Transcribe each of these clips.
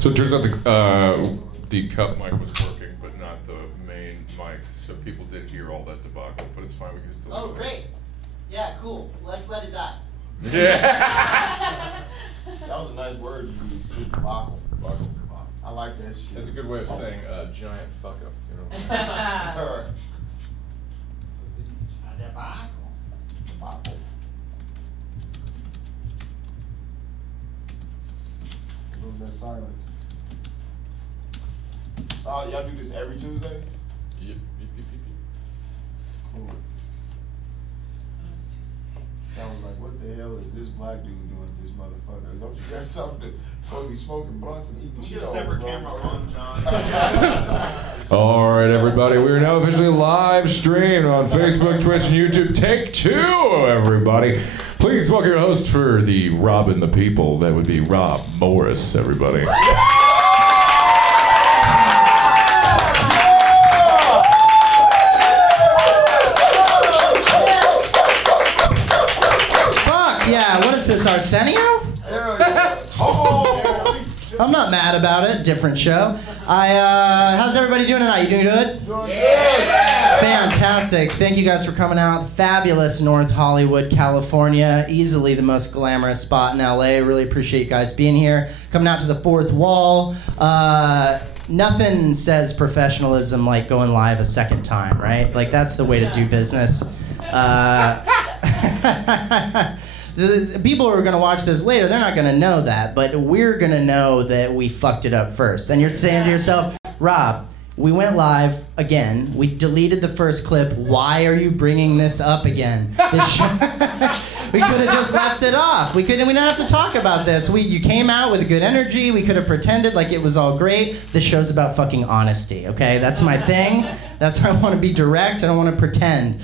So it turns out the cup mic was working, but not the main mic, so people did hear all that debacle, but it's fine, we can still. Oh, great. Yeah, cool. Let's let it die. Yeah. That was a nice word you used too. Debacle. I like that shit. That's a good way of saying giant fuck up, you know. Debacle. Lose that silence. Y'all do this every Tuesday? Yep. Cool. I was like, what the hell is this black dude doing with this motherfucker? Don't you got something to be smoking blunts and eating shit? Get a separate camera on, John. All right, everybody, we are now officially live streamed on Facebook, Twitch, and YouTube. Take two, everybody. Please welcome your host for the Robbing the People. That would be Rob Morris, everybody. Yeah, what is this, Arsenio? I'm not mad about it. Different show. How's everybody doing tonight? You doing good? Yeah! Fantastic. Thank you guys for coming out. Fabulous North Hollywood, California. Easily the most glamorous spot in LA. Really appreciate you guys being here. Coming out to the fourth wall. Nothing says professionalism like going live a second time, right? Like, that's the way to do business. The people who are going to watch this later, they're not going to know that, but we're going to know that we fucked it up first. And you're saying to yourself, Rob, we went live again. We deleted the first clip. Why are you bringing this up again? We could have just left it off. We didn't have to talk about this. You came out with good energy. We could have pretended like it was all great. This show's about fucking honesty, okay? That's my thing. That's how I want to be direct. I don't want to pretend.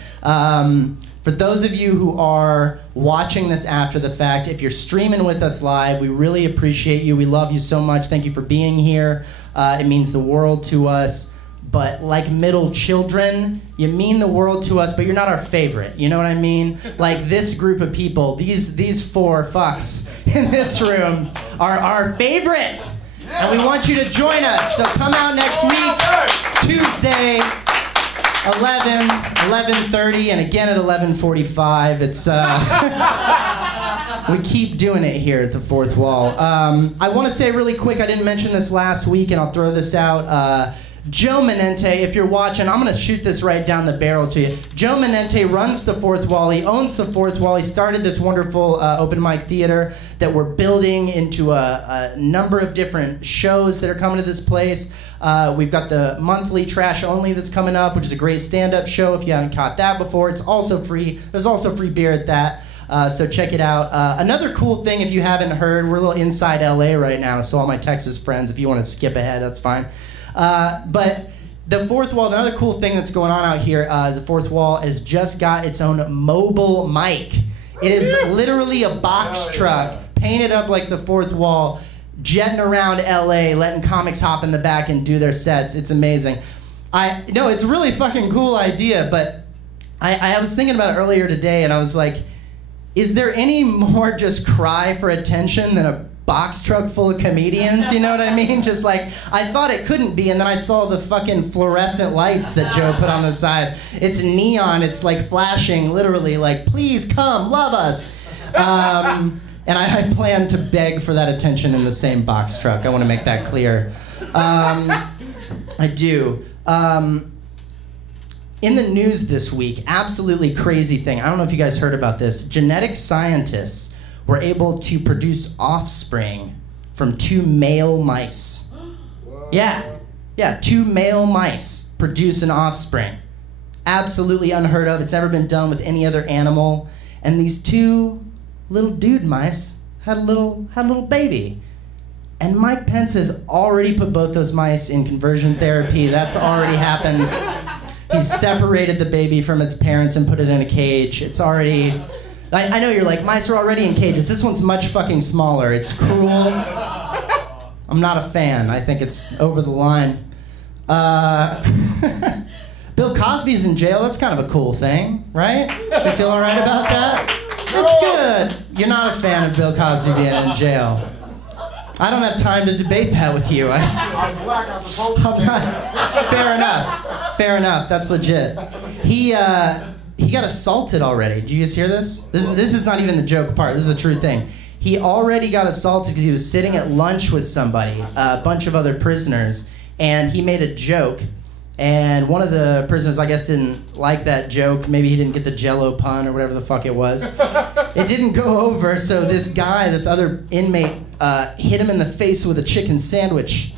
For those of you who are watching this after the fact, if you're streaming with us live, we really appreciate you. We love you so much. Thank you for being here. It means the world to us. But like middle children, you mean the world to us, but you're not our favorite. You know what I mean? Like this group of people, these four fucks in this room are our favorites. And we want you to join us. So come out next week, Tuesday, 11:30, and again at 11:45. It's we keep doing it here at the fourth wall. I want to say really quick, I didn't mention this last week, and I'll throw this out. Joe Menente, if you're watching, I'm going to shoot this right down the barrel to you. Joe Menente runs the fourth wall. He owns the fourth wall. He started this wonderful open mic theater that we're building into a number of different shows that are coming to this place. We've got the monthly Trash Only that's coming up, which is a great stand-up show if you haven't caught that before. It's also free. There's also free beer at that. So check it out. Another cool thing, if you haven't heard, we're a little inside LA right now, so all my Texas friends, if you want to skip ahead, that's fine. But the fourth wall, another cool thing that's going on out here, the fourth wall has just got its own mobile mic. It is literally a box truck painted up like the fourth wall, jetting around LA, letting comics hop in the back and do their sets. It's amazing. No, it's a really fucking cool idea, but I was thinking about it earlier today, and I was like, is there any more just cry for attention than a box truck full of comedians? You know what I mean? Just like, I thought it couldn't be, and then I saw the fucking fluorescent lights that Joe put on the side. It's neon, it's like flashing, literally, like, please come, love us. And I plan to beg for that attention in the same box truck. I want to make that clear. I do. In the news this week, absolutely crazy thing. I don't know if you guys heard about this. Genetic scientists were able to produce offspring from 2 male mice. Yeah, 2 male mice produce an offspring. Absolutely unheard of. It's never been done with any other animal. And these 2 little dude mice had a little baby. And Mike Pence has already put both those mice in conversion therapy. That's already happened. He's separated the baby from its parents and put it in a cage. It's already... I know you're like, mice are already in cages. This one's much fucking smaller. It's cruel. I'm not a fan. I think it's over the line. Bill Cosby's in jail. That's kind of a cool thing, right? You feel all right about that? It's good. You're not a fan of Bill Cosby being in jail. I don't have time to debate that with you. I'm black, I'm supposed to say that. Fair enough. That's legit. He got assaulted already. Did you guys hear this? This is not even the joke part. This is a true thing. He already got assaulted because he was sitting at lunch with somebody, a bunch of other prisoners, and he made a joke. And one of the prisoners, I guess, didn't like that joke. Maybe he didn't get the Jell-O pun or whatever the fuck it was. It didn't go over, so this guy, this other inmate, hit him in the face with a chicken sandwich.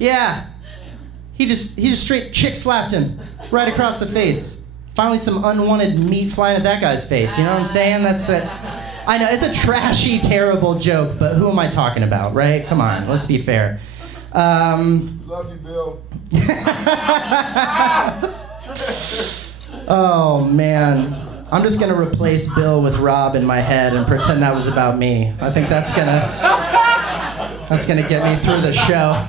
Yeah. He just straight chick slapped him right across the face. Finally some unwanted meat flying at that guy's face. You know what I'm saying? I know, it's a trashy, terrible joke, but who am I talking about, right? Come on, let's be fair. Love you, Bill. Oh, man. I'm just going to replace Bill with Rob in my head and pretend that was about me. I think that's gonna get me through the show.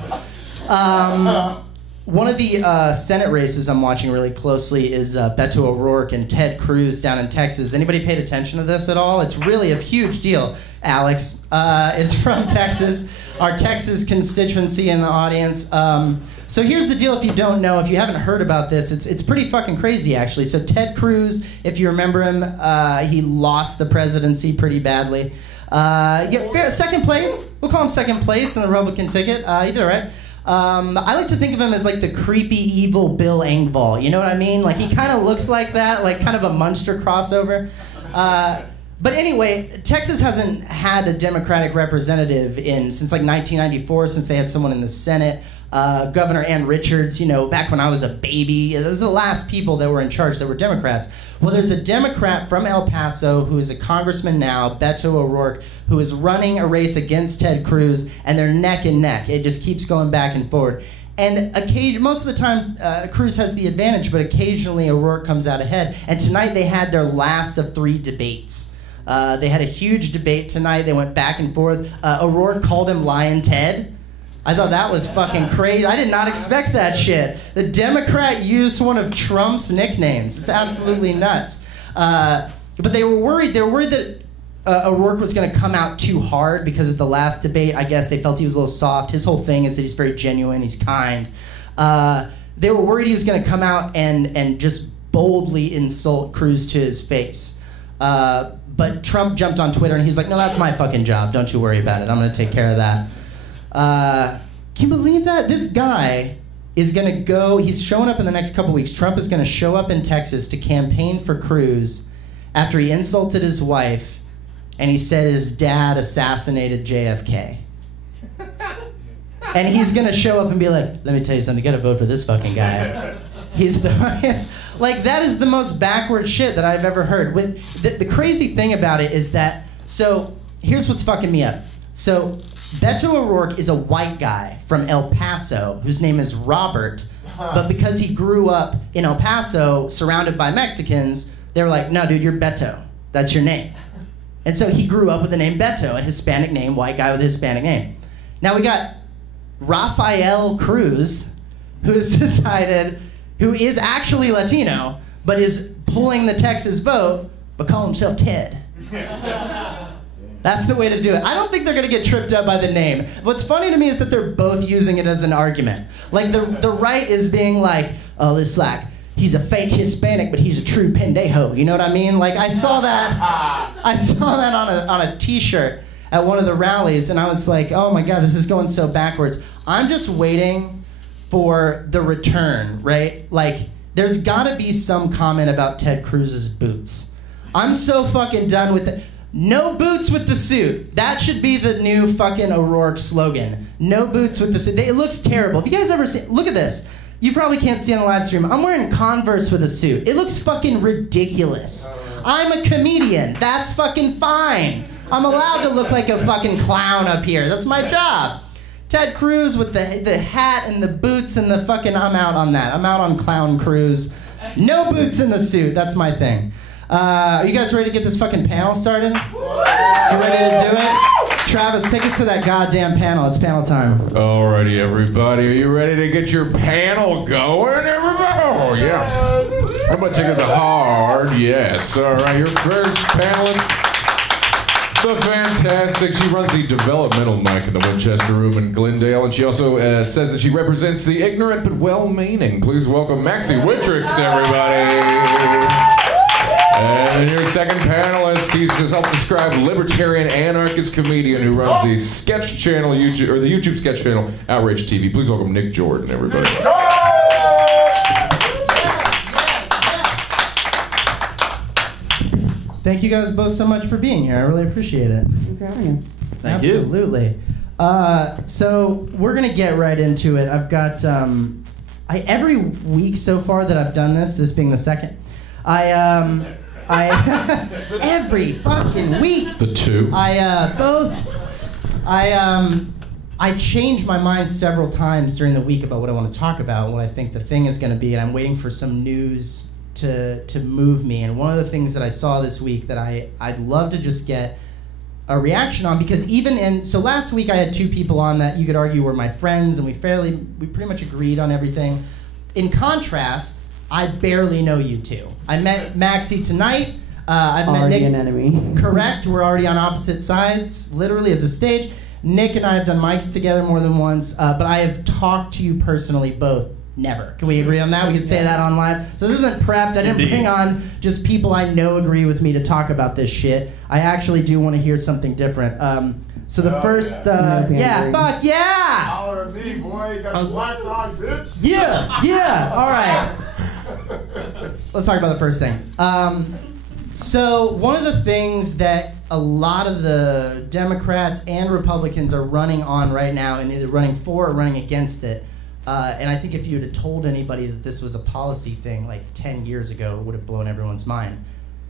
One of the Senate races I'm watching really closely is Beto O'Rourke and Ted Cruz down in Texas. Anybody paid attention to this at all? It's really a huge deal. Alex is from Texas, our Texas constituency in the audience. So here's the deal if you don't know, if you haven't heard about this, it's pretty fucking crazy actually. So Ted Cruz, if you remember him, he lost the presidency pretty badly. Second place, we'll call him second place in the Republican ticket. He did all right. I like to think of him as like the creepy, evil Bill Engvall. You know what I mean? Like he kind of looks like that, like kind of a Munster crossover. But anyway, Texas hasn't had a Democratic representative since like 1994, since they had someone in the Senate. Governor Ann Richards, back when I was a baby, those are the last people that were in charge that were Democrats. Well, there's a Democrat from El Paso who is a congressman now, Beto O'Rourke, who is running a race against Ted Cruz, and they're neck and neck. It just keeps going back and forward. And most of the time, Cruz has the advantage, but occasionally O'Rourke comes out ahead. And tonight they had their last of 3 debates. They had a huge debate tonight. They went back and forth. O'Rourke called him Lion Ted. I thought that was fucking crazy. I did not expect that shit. The Democrat used one of Trump's nicknames. It's absolutely nuts. But they were worried. They were worried that O'Rourke was going to come out too hard because of the last debate. I guess they felt he was a little soft. His whole thing is that he's very genuine. He's kind. They were worried he was going to come out and just boldly insult Cruz to his face. But Trump jumped on Twitter and he's like, no, that's my fucking job. Don't you worry about it. I'm going to take care of that. Can you believe that? This guy is going to go, he's showing up in the next couple weeks. Trump is going to show up in Texas to campaign for Cruz after he insulted his wife and he said his dad assassinated JFK. And he's going to show up and be like, let me tell you something, you got to vote for this fucking guy. He's the like, that is the most backward shit that I've ever heard. The crazy thing about it is that, so here's what's fucking me up. So Beto O'Rourke is a white guy from El Paso whose name is Robert, but because he grew up in El Paso surrounded by Mexicans, they were like, no, dude, you're Beto. That's your name. And so he grew up with the name Beto, a Hispanic name, white guy with a Hispanic name. Now we got Rafael Cruz, who is actually Latino, but is pulling the Texas vote, but call himself Ted. That's the way to do it. I don't think they're going to get tripped up by the name. What's funny to me is that they're both using it as an argument. Like, the right is being like, oh, this like, he's a fake Hispanic, but he's a true pendejo. You know what I mean? Like, I saw that on a T-shirt at one of the rallies, and I was like, oh my God, this is going so backwards. I'm just waiting for the return, right? Like, there's got to be some comment about Ted Cruz's boots. I'm so fucking done with it. No boots with the suit. That should be the new fucking O'Rourke slogan. No boots with the suit. It looks terrible. Have you guys ever seen... Look at this. You probably can't see on the live stream. I'm wearing Converse with a suit. It looks fucking ridiculous. I'm a comedian. That's fucking fine. I'm allowed to look like a fucking clown up here. That's my job. Ted Cruz with the hat and the boots and the fucking... I'm out on that. I'm out on Clown Cruz. No boots in the suit. That's my thing. Are you guys ready to get this fucking panel started? You ready to do it? Travis, take us to that goddamn panel. It's panel time. Alrighty, everybody. Are you ready to get your panel going, everybody? Oh, yeah. Everybody take us hard. Yes. All right, your first panelist. The fantastic. She runs the developmental mic in the Winchester Room in Glendale, and she also says that she represents the ignorant but well-meaning. Please welcome Maxi Witrak, everybody. And your second panelist, he's a self-described libertarian anarchist comedian who runs the sketch channel, the YouTube sketch channel, Outrage TV. Please welcome Nick Jordan, everybody. Thank you guys both so much for being here. I really appreciate it. Thanks for having us. Thank you. Absolutely. So we're gonna get right into it. I've got every week so far that I've done this being the second, every fucking week. The two. I changed my mind several times during the week about what I want to talk about, what I think the thing is going to be, and I'm waiting for some news to move me. And one of the things that I saw this week that I'd love to just get a reaction on, because so last week I had two people on that you could argue were my friends, and we pretty much agreed on everything. In contrast, I barely know you two. I met Maxi tonight. I've met Nick. An enemy. Correct. We're already on opposite sides, literally, of the stage. Nick and I have done mics together more than once, but I have talked to you personally both. Never. Can we agree on that? We can say that on live. So this isn't prepped. I didn't bring on just people I know agree with me to talk about this shit. I actually do want to hear something different. So the first, fuck yeah! Holler at me, boy. You got the slacks on, bitch. Yeah. All right. Let's talk about the first thing. So one of the things that a lot of the Democrats and Republicans are running on right now, and either running for or running against it, and I think if you had told anybody that this was a policy thing like 10 years ago, it would have blown everyone's mind.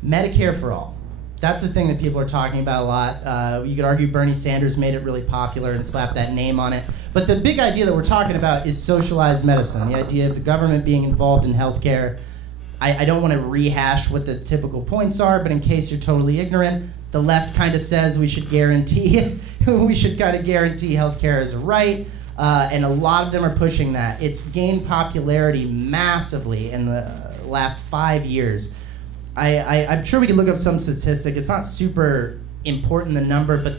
Medicare for all. That's the thing that people are talking about a lot. You could argue Bernie Sanders made it really popular and slapped that name on it. But the big idea that we're talking about is socialized medicine, the idea of the government being involved in healthcare. I don't want to rehash what the typical points are, but in case you're totally ignorant, the left kind of says we should guarantee healthcare as a right, and a lot of them are pushing that. It's gained popularity massively in the last 5 years. I'm sure we can look up some statistic. It's not super important, the number, but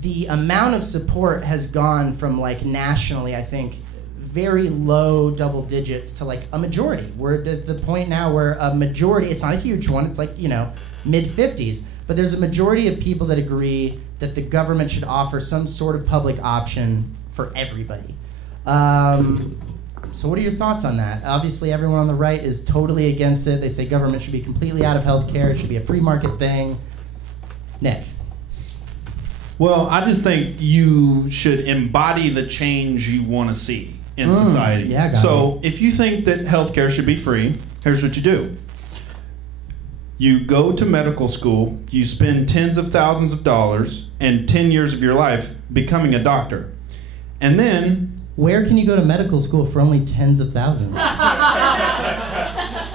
the amount of support has gone from, like, nationally, I think, very low double digits to like a majority. We're at the point now where a majority, it's not a huge one, it's like, mid-50s, but there's a majority of people that agree that the government should offer some sort of public option for everybody. So what are your thoughts on that? Obviously everyone on the right is totally against it. They say government should be completely out of healthcare, it should be a free market thing. Nick? Well, I just think you should embody the change you want to see in society. Yeah, so if you think that healthcare should be free, here's what you do. You go to medical school, you spend tens of thousands of dollars and 10 years of your life becoming a doctor. And then... Where can you go to medical school for only tens of thousands?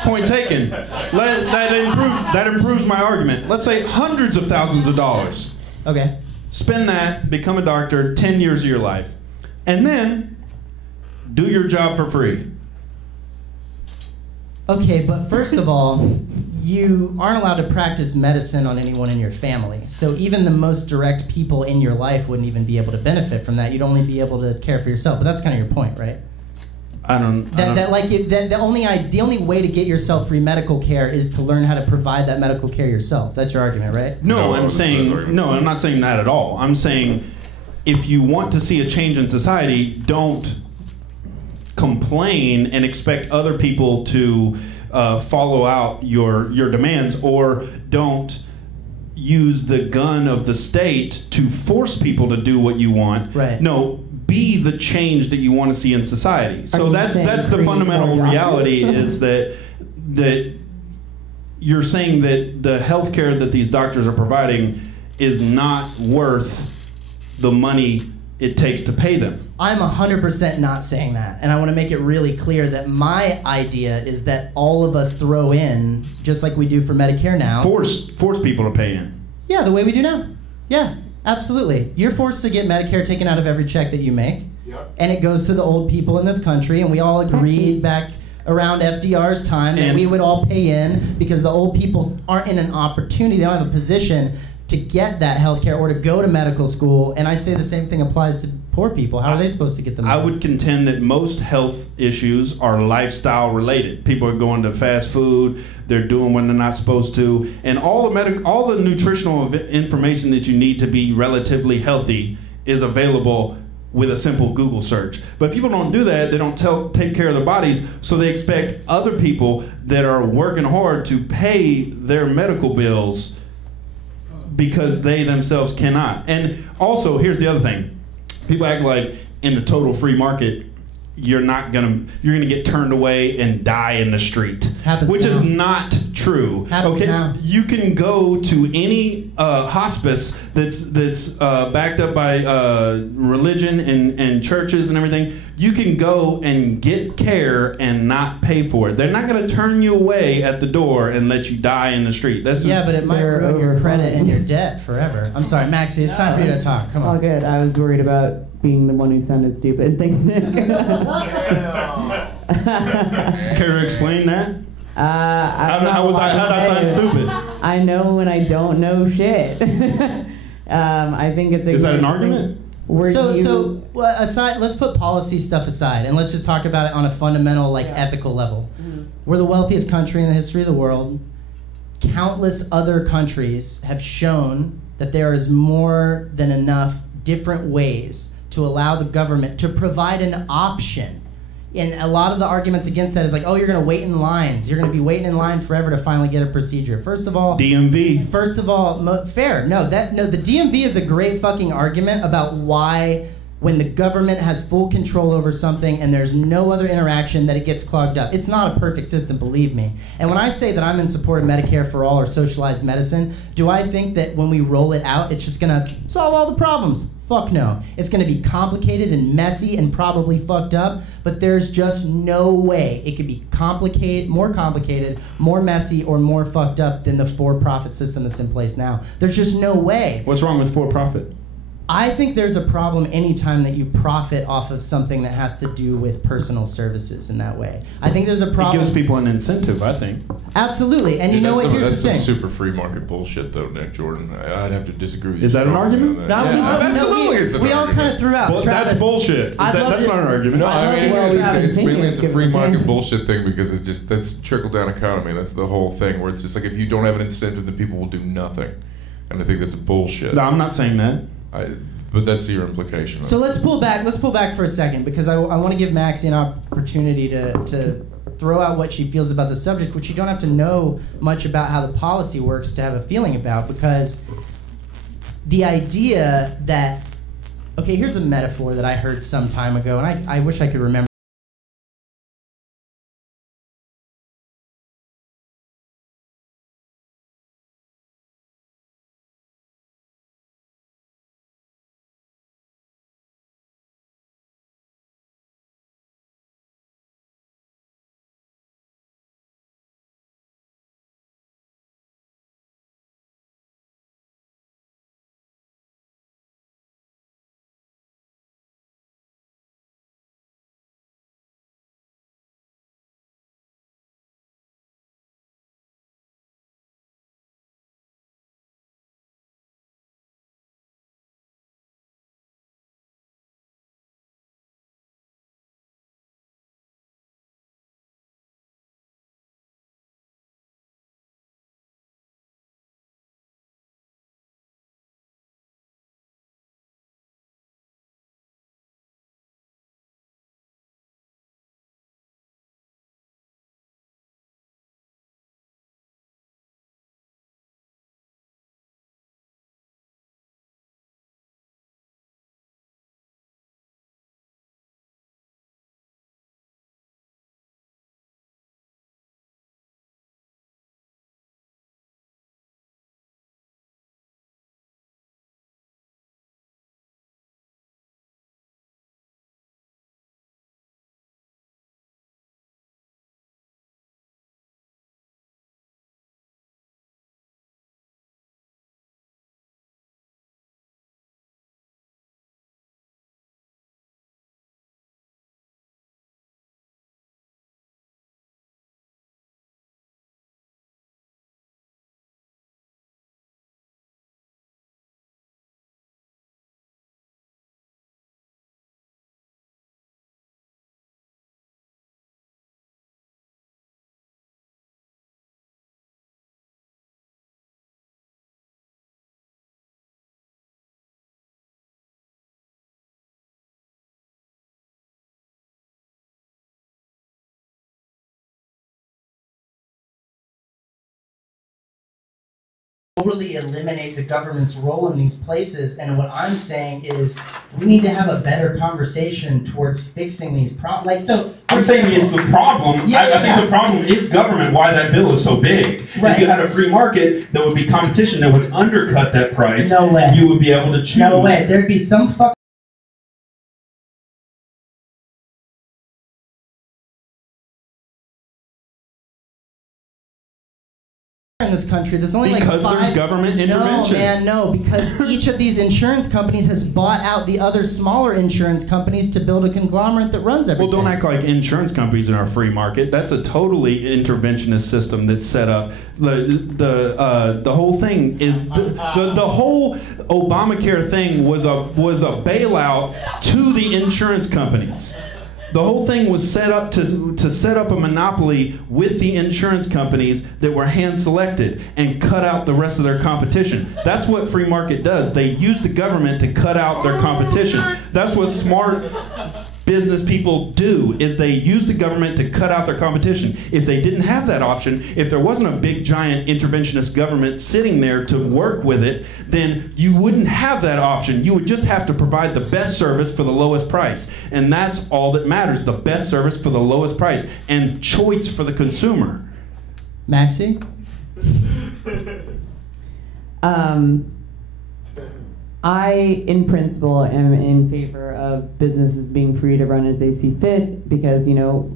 Point taken. That improves my argument. Let's say hundreds of thousands of dollars. Okay. Spend that, become a doctor, 10 years of your life. And then... do your job for free. Okay, but first of all, you aren't allowed to practice medicine on anyone in your family. So even the most direct people in your life wouldn't even be able to benefit from that. You'd only be able to care for yourself. But that's kind of your point, right? The only way to get yourself free medical care is to learn how to provide that medical care yourself. That's your argument, right? No, I'm not saying that at all. I'm saying if you want to see a change in society, don't complain and expect other people to follow out your demands, or don't use the gun of the state to force people to do what you want. Right. No, be the change that you want to see in society. So that's the fundamental reality is that you're saying that the health care that these doctors are providing is not worth the money it takes to pay them. I'm 100% not saying that, and I want to make it really clear that my idea is that all of us throw in, just like we do for Medicare now. Force people to pay in. Yeah, the way we do now. Yeah, absolutely. You're forced to get Medicare taken out of every check that you make, and it goes to the old people in this country, and we all agreed back around FDR's time that we would all pay in because the old people aren't in an opportunity, they don't have a position to get that health care or to go to medical school. And I say the same thing applies to poor people. How are they supposed to get the money? I would contend that most health issues are lifestyle related. People are going to fast food, they're doing what they're not supposed to, and all the nutritional information that you need to be relatively healthy is available with a simple Google search. But people don't do that. They don't take care of their bodies, so they expect other people that are working hard to pay their medical bills because they themselves cannot. And also, here's the other thing. People act like in the total free market, you're gonna get turned away and die in the street, which is not true. Now. You can go to any hospice that's backed up by religion and churches and everything. You can go and get care and not pay for it. They're not going to turn you away at the door and let you die in the street. But it might ruin your credit and your debt forever. I'm sorry, Maxi, it's time for you to talk. Come on. All good. I was worried about being the one who sounded stupid. Thanks, Nick. Care to explain that? How did I sound stupid? I know when I don't know shit. I think it's. Is that an argument? Aside, let's put policy stuff aside and let's just talk about it on a fundamental, ethical level. Mm-hmm. We're the wealthiest country in the history of the world. Countless other countries have shown that there is more than enough different ways to allow the government to provide an option. And a lot of the arguments against that is like, oh, you're going to wait in lines. You're going to be waiting in line forever to finally get a procedure. First of all, DMV. Fair. No, the DMV is a great fucking argument about why when the government has full control over something and there's no other interaction that it gets clogged up. It's not a perfect system, believe me. And when I say that I'm in support of Medicare for all or socialized medicine, do I think that when we roll it out, it's just going to solve all the problems? Fuck no. It's going to be complicated and messy and probably fucked up, but there's just no way it could be more complicated, more messy, or more fucked up than the for-profit system that's in place now. There's just no way. What's wrong with for-profit? I think there's a problem anytime that you profit off of something that has to do with personal services in that way. I think there's a problem. It gives people an incentive, I think. Absolutely. And you know what? Here's the thing. That's some super free market bullshit, though, Nick Jordan. I'd have to disagree with you. Is that an argument? Absolutely. We all kind of threw out. Well, that's bullshit. That's not an argument. No, I mean, it's mainly a free market bullshit thing because that's trickle-down economy. That's the whole thing where it's just like if you don't have an incentive, then people will do nothing. And I think that's bullshit. No, I'm not saying that. But that's your implication. So let's pull back for a second because I want to give Maxi an opportunity to throw out what she feels about the subject, which you don't have to know much about how the policy works to have a feeling about, because the idea that, okay, here's a metaphor that I heard some time ago, and I wish I could remember totally eliminate the government's role in these places. And what I'm saying is we need to have a better conversation towards fixing these problems. Like, so I'm saying it's the problem. Yeah, I think the problem is government, why that bill is so big. Right. If you had a free market, there would be competition that would undercut that price. No way. You would be able to choose. No way. There'd be some fucking in this country. There's only Because like 5. there's government intervention. No, man, no. Because each of these insurance companies has bought out the other smaller insurance companies to build a conglomerate that runs everything. Well, don't act like insurance companies in our free market. That's a totally interventionist system that's set up. The whole thing is the whole Obamacare thing was a bailout to the insurance companies. The whole thing was set up to set up a monopoly with the insurance companies that were hand-selected and cut out the rest of their competition. That's what free market does. They use the government to cut out their competition. That's what smart business people do, is they use the government to cut out their competition. If they didn't have that option, if there wasn't a big giant interventionist government sitting there to work with it, then you wouldn't have that option. You would just have to provide the best service for the lowest price. And that's all that matters, the best service for the lowest price and choice for the consumer. Maxi? I, in principle, am in favor of businesses being free to run as they see fit because, you know,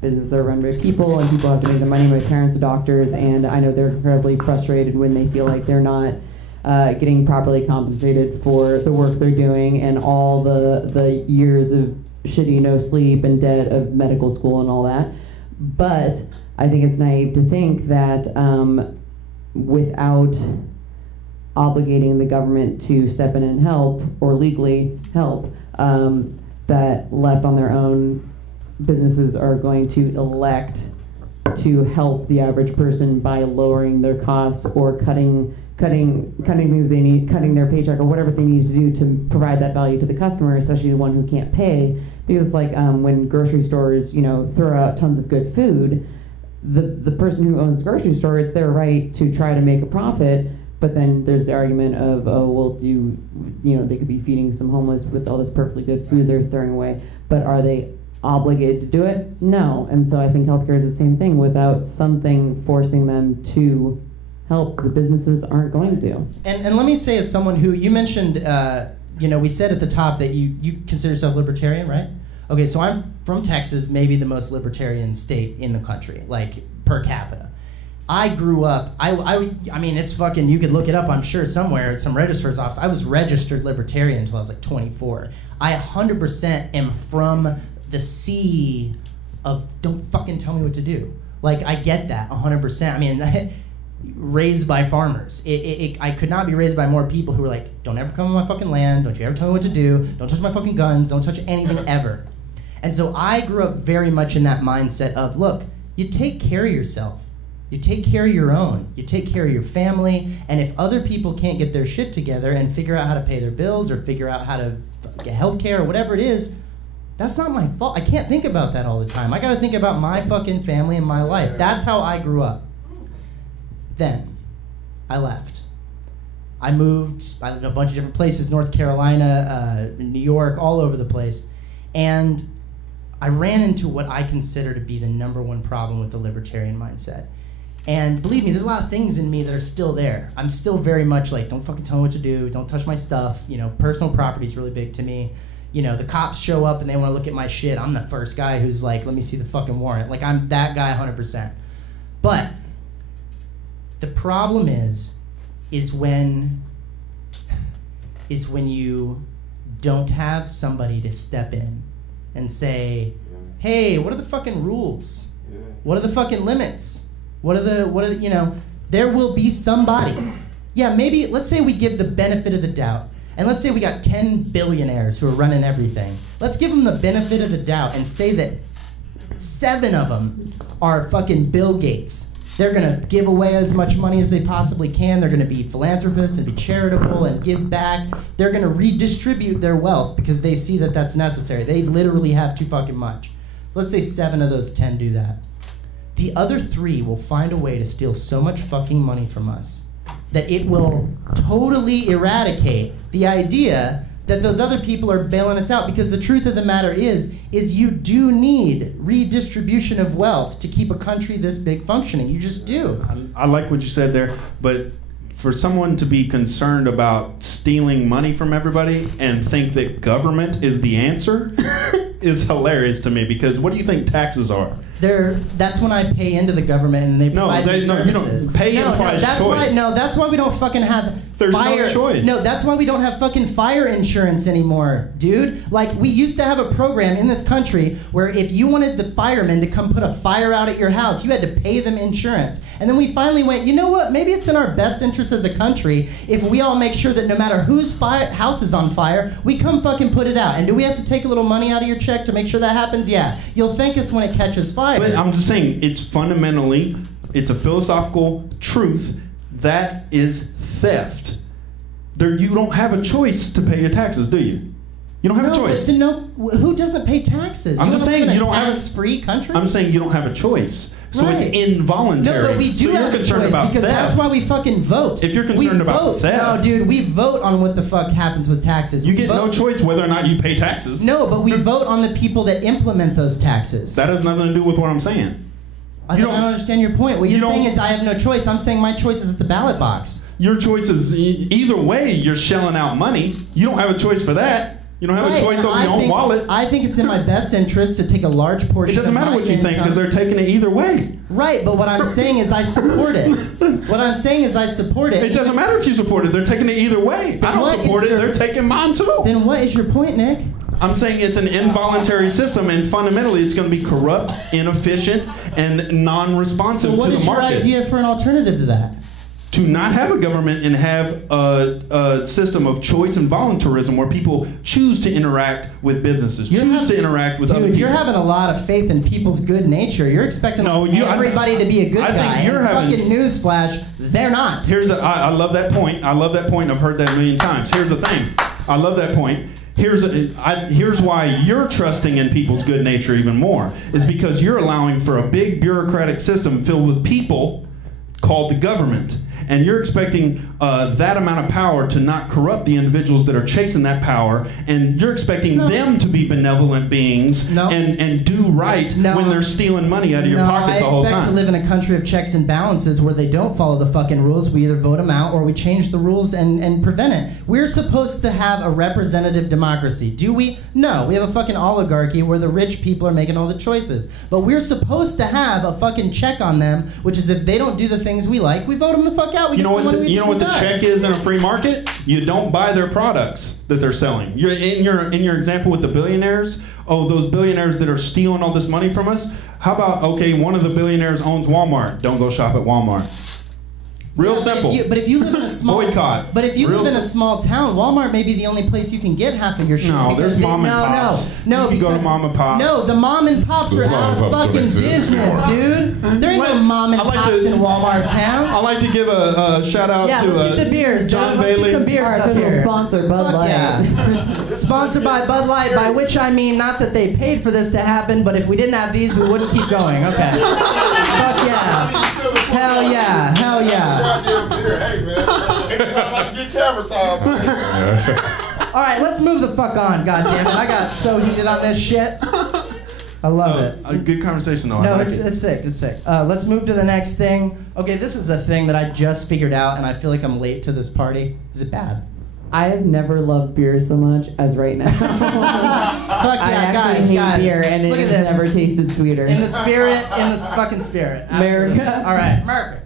businesses are run by people and people have to make their money. My parents are doctors, and I know they're incredibly frustrated when they feel like they're not getting properly compensated for the work they're doing and all the years of shitty no sleep and debt of medical school and all that. But I think it's naive to think that without obligating the government to step in and help, or legally help, that left on their own, businesses are going to elect to help the average person by lowering their costs or cutting things they need, cutting their paycheck or whatever they need to do to provide that value to the customer, especially the one who can't pay. Because it's like when grocery stores, you know, throw out tons of good food, the person who owns the grocery store, it's their right to try to make a profit. But then there's the argument of, oh, well, you know, they could be feeding some homeless with all this perfectly good food they're throwing away. But are they obligated to do it? No. And so I think healthcare is the same thing. Without something forcing them to help, the businesses aren't going to. And let me say, as someone who, you mentioned, you know, we said at the top that you consider yourself libertarian, right? Okay, so I'm from Texas, maybe the most libertarian state in the country, like per capita. I grew up, I mean, it's fucking, you could look it up, I'm sure, somewhere, some registrar's office. I was registered libertarian until I was like 24. I 100% am from the sea of don't fucking tell me what to do. Like, I get that 100%. I mean, raised by farmers. I could not be raised by more people who were like, don't ever come on my fucking land, don't you ever tell me what to do, don't touch my fucking guns, don't touch anything ever. And so I grew up very much in that mindset of, look, you take care of yourself. You take care of your own. You take care of your family. And if other people can't get their shit together and figure out how to pay their bills or figure out how to get health care or whatever it is, that's not my fault. I can't think about that all the time. I gotta think about my fucking family and my life. That's how I grew up. Then, I left. I moved, I lived in a bunch of different places, North Carolina, New York, all over the place. And I ran into what I consider to be the #1 problem with the libertarian mindset. And believe me, there's a lot of things in me that are still there. I'm still very much like, don't fucking tell me what to do, don't touch my stuff. You know, personal property is really big to me. You know, the cops show up and they want to look at my shit. I'm the first guy who's like, let me see the fucking warrant. Like, I'm that guy 100%. But the problem is when you don't have somebody to step in and say, hey, what are the fucking rules? What are the fucking limits? What are the, you know, there will be somebody. Yeah, maybe, let's say we give the benefit of the doubt. And let's say we got 10 billionaires who are running everything. Let's give them the benefit of the doubt and say that 7 of them are fucking Bill Gates. They're going to give away as much money as they possibly can. They're going to be philanthropists and be charitable and give back. They're going to redistribute their wealth because they see that that's necessary. They literally have too fucking much. Let's say 7 of those 10 do that. The other 3 will find a way to steal so much fucking money from us that it will totally eradicate the idea that those other people are bailing us out, because the truth of the matter is you do need redistribution of wealth to keep a country this big functioning. You just do. I like what you said there, but for someone to be concerned about stealing money from everybody and think that government is the answer is hilarious to me, because what do you think taxes are? That's when I pay into the government and they provide me services. You don't. Pay implies choice. That's why we don't fucking have There's fire. no choice. No, that's why we don't have fucking fire insurance anymore, dude. Like, we used to have a program in this country where if you wanted the firemen to come put a fire out at your house, you had to pay them insurance. And then we finally went, you know what? Maybe it's in our best interest as a country if we all make sure that no matter whose house is on fire, we come fucking put it out. And do we have to take a little money out of your check to make sure that happens? Yeah. You'll thank us when it catches fire. But I'm just saying, it's a philosophical truth that is theft. You don't have a choice to pay your taxes, do you? You don't have a choice. Who doesn't pay taxes? I'm just saying you don't have a tax-free country. I'm saying you don't have a choice. So right. It's involuntary. No, but we do so have a choice because that's why we fucking vote. If you're concerned about theft. No, dude, we vote on what the fuck happens with taxes. You get no choice whether or not you pay taxes. No, but we vote on the people that implement those taxes. That has nothing to do with what I'm saying. I don't understand your point. What you're saying is I have no choice. I'm saying my choice is at the ballot box. Your choice is either way you're shelling out money. You don't have a choice for that. You don't have a choice over your own wallet. I think it's in my best interest to take a large portion. It doesn't matter what you think because they're taking it either way. Right, but what I'm saying is I support it. What I'm saying is I support it. It doesn't matter if you support it. They're taking it either way. I don't support it. They're taking mine too. Then what is your point, Nick? I'm saying it's an involuntary system, and fundamentally it's going to be corrupt, inefficient, and non-responsive to the market. So what is your idea for an alternative to that? To not have a government and have a system of choice and voluntarism where people choose to interact with businesses, choose to interact with other people. You're having a lot of faith in people's good nature. You're expecting everybody to be a good guy. Think you're having, fucking newsflash, they're not. I love that point. I love that point. I've heard that a million times. Here's the thing. I love that point. Here's why you're trusting in people's good nature even more. Is because you're allowing for a big bureaucratic system filled with people called the government. And you're expecting that amount of power to not corrupt the individuals that are chasing that power, and you're expecting them to be benevolent beings and do right when they're stealing money out of your pocket the whole time. I expect to live in a country of checks and balances where they don't follow the fucking rules. We either vote them out or we change the rules and prevent it. We're supposed to have a representative democracy. Do we? No. We have a fucking oligarchy where the rich people are making all the choices. But we're supposed to have a fucking check on them, which is if they don't do the things we like, we vote them the fuck out. You know what the check is in a free market? You don't buy their products that they're selling. You're in your example with the billionaires. Oh, those billionaires that are stealing all this money from us. How about, okay, one of the billionaires owns Walmart. Don't go shop at Walmart. Real simple. But if you live in a small boycott. But if you live in a small town, Walmart may be the only place you can get half of your shit. No, there's mom and pops. No, you go to mom and pops. No, the mom and pops are out of fucking business, dude. There ain't no mom and pops in Walmart town. I like to give a shout out to let's get the beers, John Bailey. Let's get some beers up here. Sponsor Bud Light. Yeah. Sponsored by Bud Light, by which I mean not that they paid for this to happen, but if we didn't have these, we wouldn't keep going. Okay. Fuck yeah. Hell yeah. Hell yeah. Hey, man. Anytime I can get camera time. All right, let's move the fuck on, goddammit. I got so heated on this shit. I love it. A good conversation, though. No, it's sick. It's sick. Let's move to the next thing. Okay, this is a thing that I just figured out, and I feel like I'm late to this party. Is it bad? I have never loved beer so much as right now. Fuck yeah, guys, hate beer, and it has never tasted sweeter. In the fucking spirit. Absolutely. America. All right, America.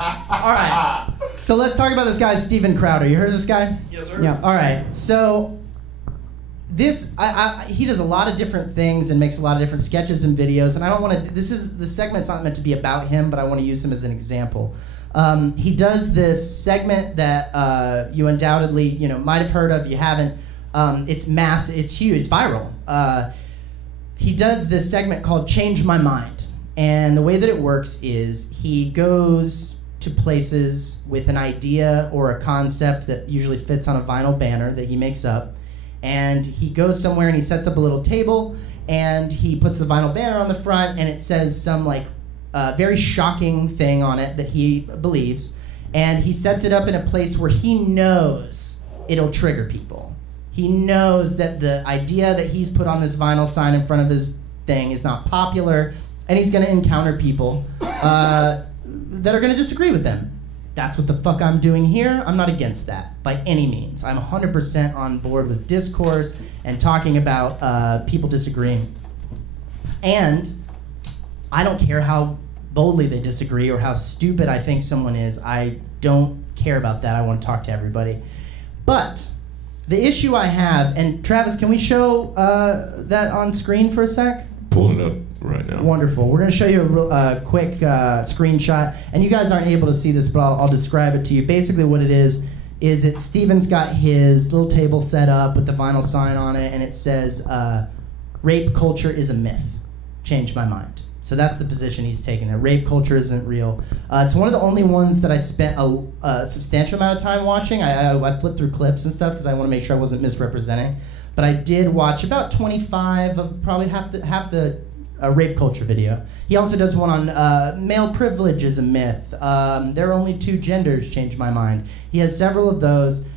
All right. So let's talk about this guy, Steven Crowder. You heard of this guy? Yes, sir. Yeah. All right. So this, he does a lot of different things and makes a lot of different sketches and videos. And I don't want to. This segment's not meant to be about him, but I want to use him as an example. He does this segment that you undoubtedly might have heard of. You haven't. It's massive. It's huge. It's viral. He does this segment called "Change My Mind," and the way that it works is he goes to places with an idea or a concept that usually fits on a vinyl banner that he makes up, and he goes somewhere and he sets up a little table and he puts the vinyl banner on the front and it says some very shocking thing on it that he believes, And he sets it up in a place where he knows it'll trigger people. He knows that the idea that he's put on this vinyl sign in front of his thing is not popular, and he's going to encounter people that are going to disagree with him. That's what the fuck I'm doing here. I'm not against that by any means. I'm 100% on board with discourse and talking about people disagreeing. And I don't care how boldly they disagree or how stupid I think someone is. I don't care about that. I want to talk to everybody. But the issue I have, and Travis, can we show that on screen for a sec? Pulling it up right now. Wonderful. We're going to show you a real, quick screenshot. And you guys aren't able to see this, but I'll describe it to you. Basically what it is that Steven's got his little table set up with the vinyl sign on it, and it says, rape culture is a myth. Changed my mind. So that's the position he's taking there. Rape culture isn't real. It's one of the only ones that I spent a substantial amount of time watching. I flipped through clips and stuff because I want to make sure I wasn't misrepresenting. But I did watch about 25 of probably half the rape culture video. He also does one on male privilege is a myth. There are only two genders, changed my mind. He has several of those.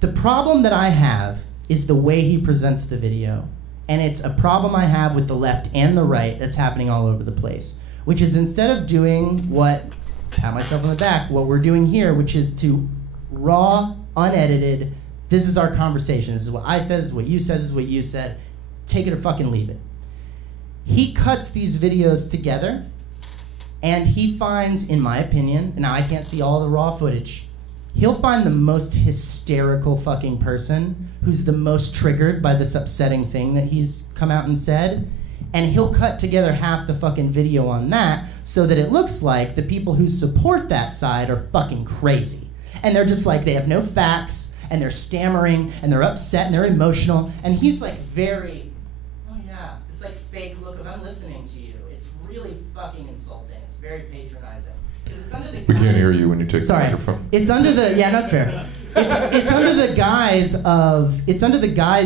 The problem that I have is the way he presents the video. And it's a problem I have with the left and the right that's happening all over the place. Which is instead of doing pat myself on the back, what we're doing here, which is to raw, unedited, this is our conversation, this is what I said, this is what you said, this is what you said, take it or fucking leave it. He cuts these videos together, and he finds, in my opinion, and now I can't see all the raw footage, he'll find the most hysterical fucking person who's the most triggered by this upsetting thing that he's come out and said, and he'll cut together half the fucking video on that so that it looks like the people who support that side are fucking crazy. And they're just like, they have no facts, and they're stammering, and they're upset, and they're emotional, and he's like very, oh yeah, this like fake look of I'm listening to you. It's really fucking insulting. It's very patronizing. It's under the We can't hear you when you take the microphone. It's under the that's fair. It's under the guise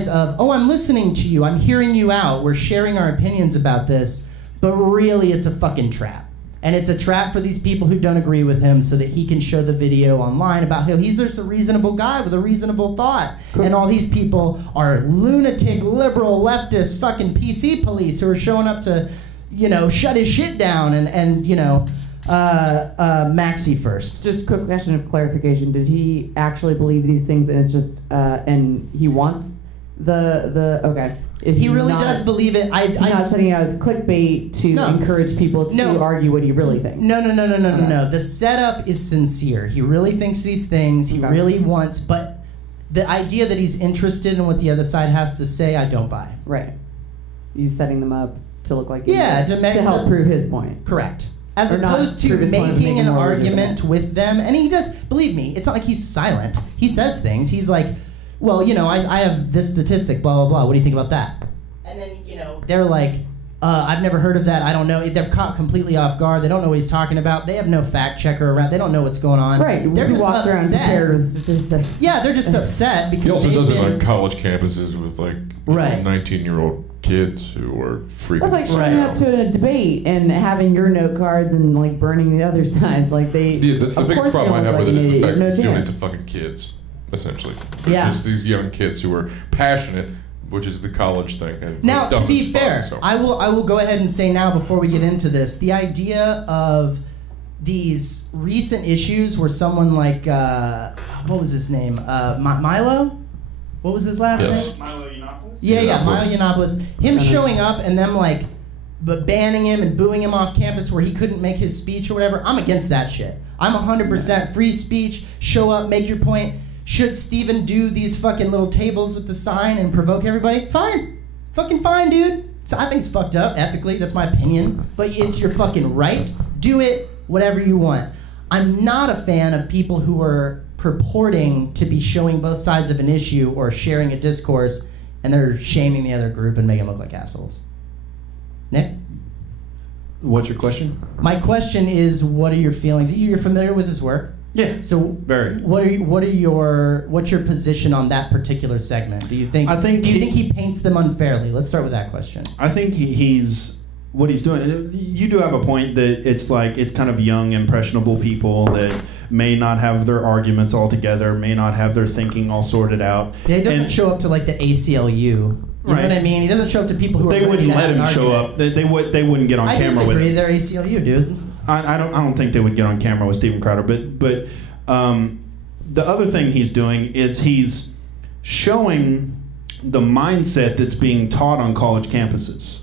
of oh, I'm listening to you, I'm hearing you out, we're sharing our opinions about this, but really it's a fucking trap. And it's a trap for these people who don't agree with him so that he can show the video online about how he's just a reasonable guy with a reasonable thought. Cool. And all these people are lunatic, liberal, leftist, fucking PC police who are showing up to, shut his shit down and Maxi first. Just a quick question of clarification. Did he actually believe these things and it's just, and he wants okay. If he really does believe it. He's not setting it out as clickbait to encourage people to argue what he really thinks. No. The setup is sincere. He really thinks these things. He really wants, but the idea that he's interested in what the other side has to say, I don't buy. Right. He's setting them up to look like to help prove his point. Correct. As opposed to making an argument with them. And he does, believe me, it's not like he's silent. He says things. He's like, well, I have this statistic, blah, blah, blah. What do you think about that? And then, they're like, I've never heard of that. I don't know. They're caught completely off guard. They don't know what he's talking about. They have no fact checker around. They don't know what's going on. Right. They're just walk around scared with statistics. Yeah, they're just upset because he also does it on college campuses with 19-year-old kids who are freaking. That's like showing up to a debate and having your note cards and burning the other sides. Like they. Yeah, that's the biggest problem I have with it is the fact that he's doing it to fucking kids, essentially. They're just these young kids who are passionate, which is the college thing. And now, to be fair, I will go ahead and say now before we get into this, the idea of these recent issues where someone like what was his name? Milo? What was his last name? Milo Yiannopoulos? Yeah, Milo Yiannopoulos. Him showing up and them but banning him and booing him off campus where he couldn't make his speech or whatever. I'm against that shit. I'm 100% free speech. Show up, make your point. Should Steven do these fucking little tables with the sign and provoke everybody? Fine. Fucking fine, dude. I think it's fucked up, ethically. That's my opinion. But it's your fucking right. Do it, whatever you want. I'm not a fan of people who are purporting to be showing both sides of an issue or sharing a discourse, and they're shaming the other group and making them look like assholes. Nick? What's your question? My question is, what are your feelings? You're familiar with his work? Yeah. So very. What's your position on that particular segment? Do you think he paints them unfairly? Let's start with that question. I think he's what he's doing. You do have a point that it's kind of young, impressionable people that may not have their arguments all together, may not have their thinking all sorted out. Yeah, he doesn't show up to like the ACLU. You know what I mean? He doesn't show up to people who they are wouldn't ready to let have him an show argument. up. They wouldn't get on I camera with disagree. him. They're ACLU, dude. I don't think they would get on camera with Steven Crowder, but the other thing he's doing is he's showing the mindset that's being taught on college campuses.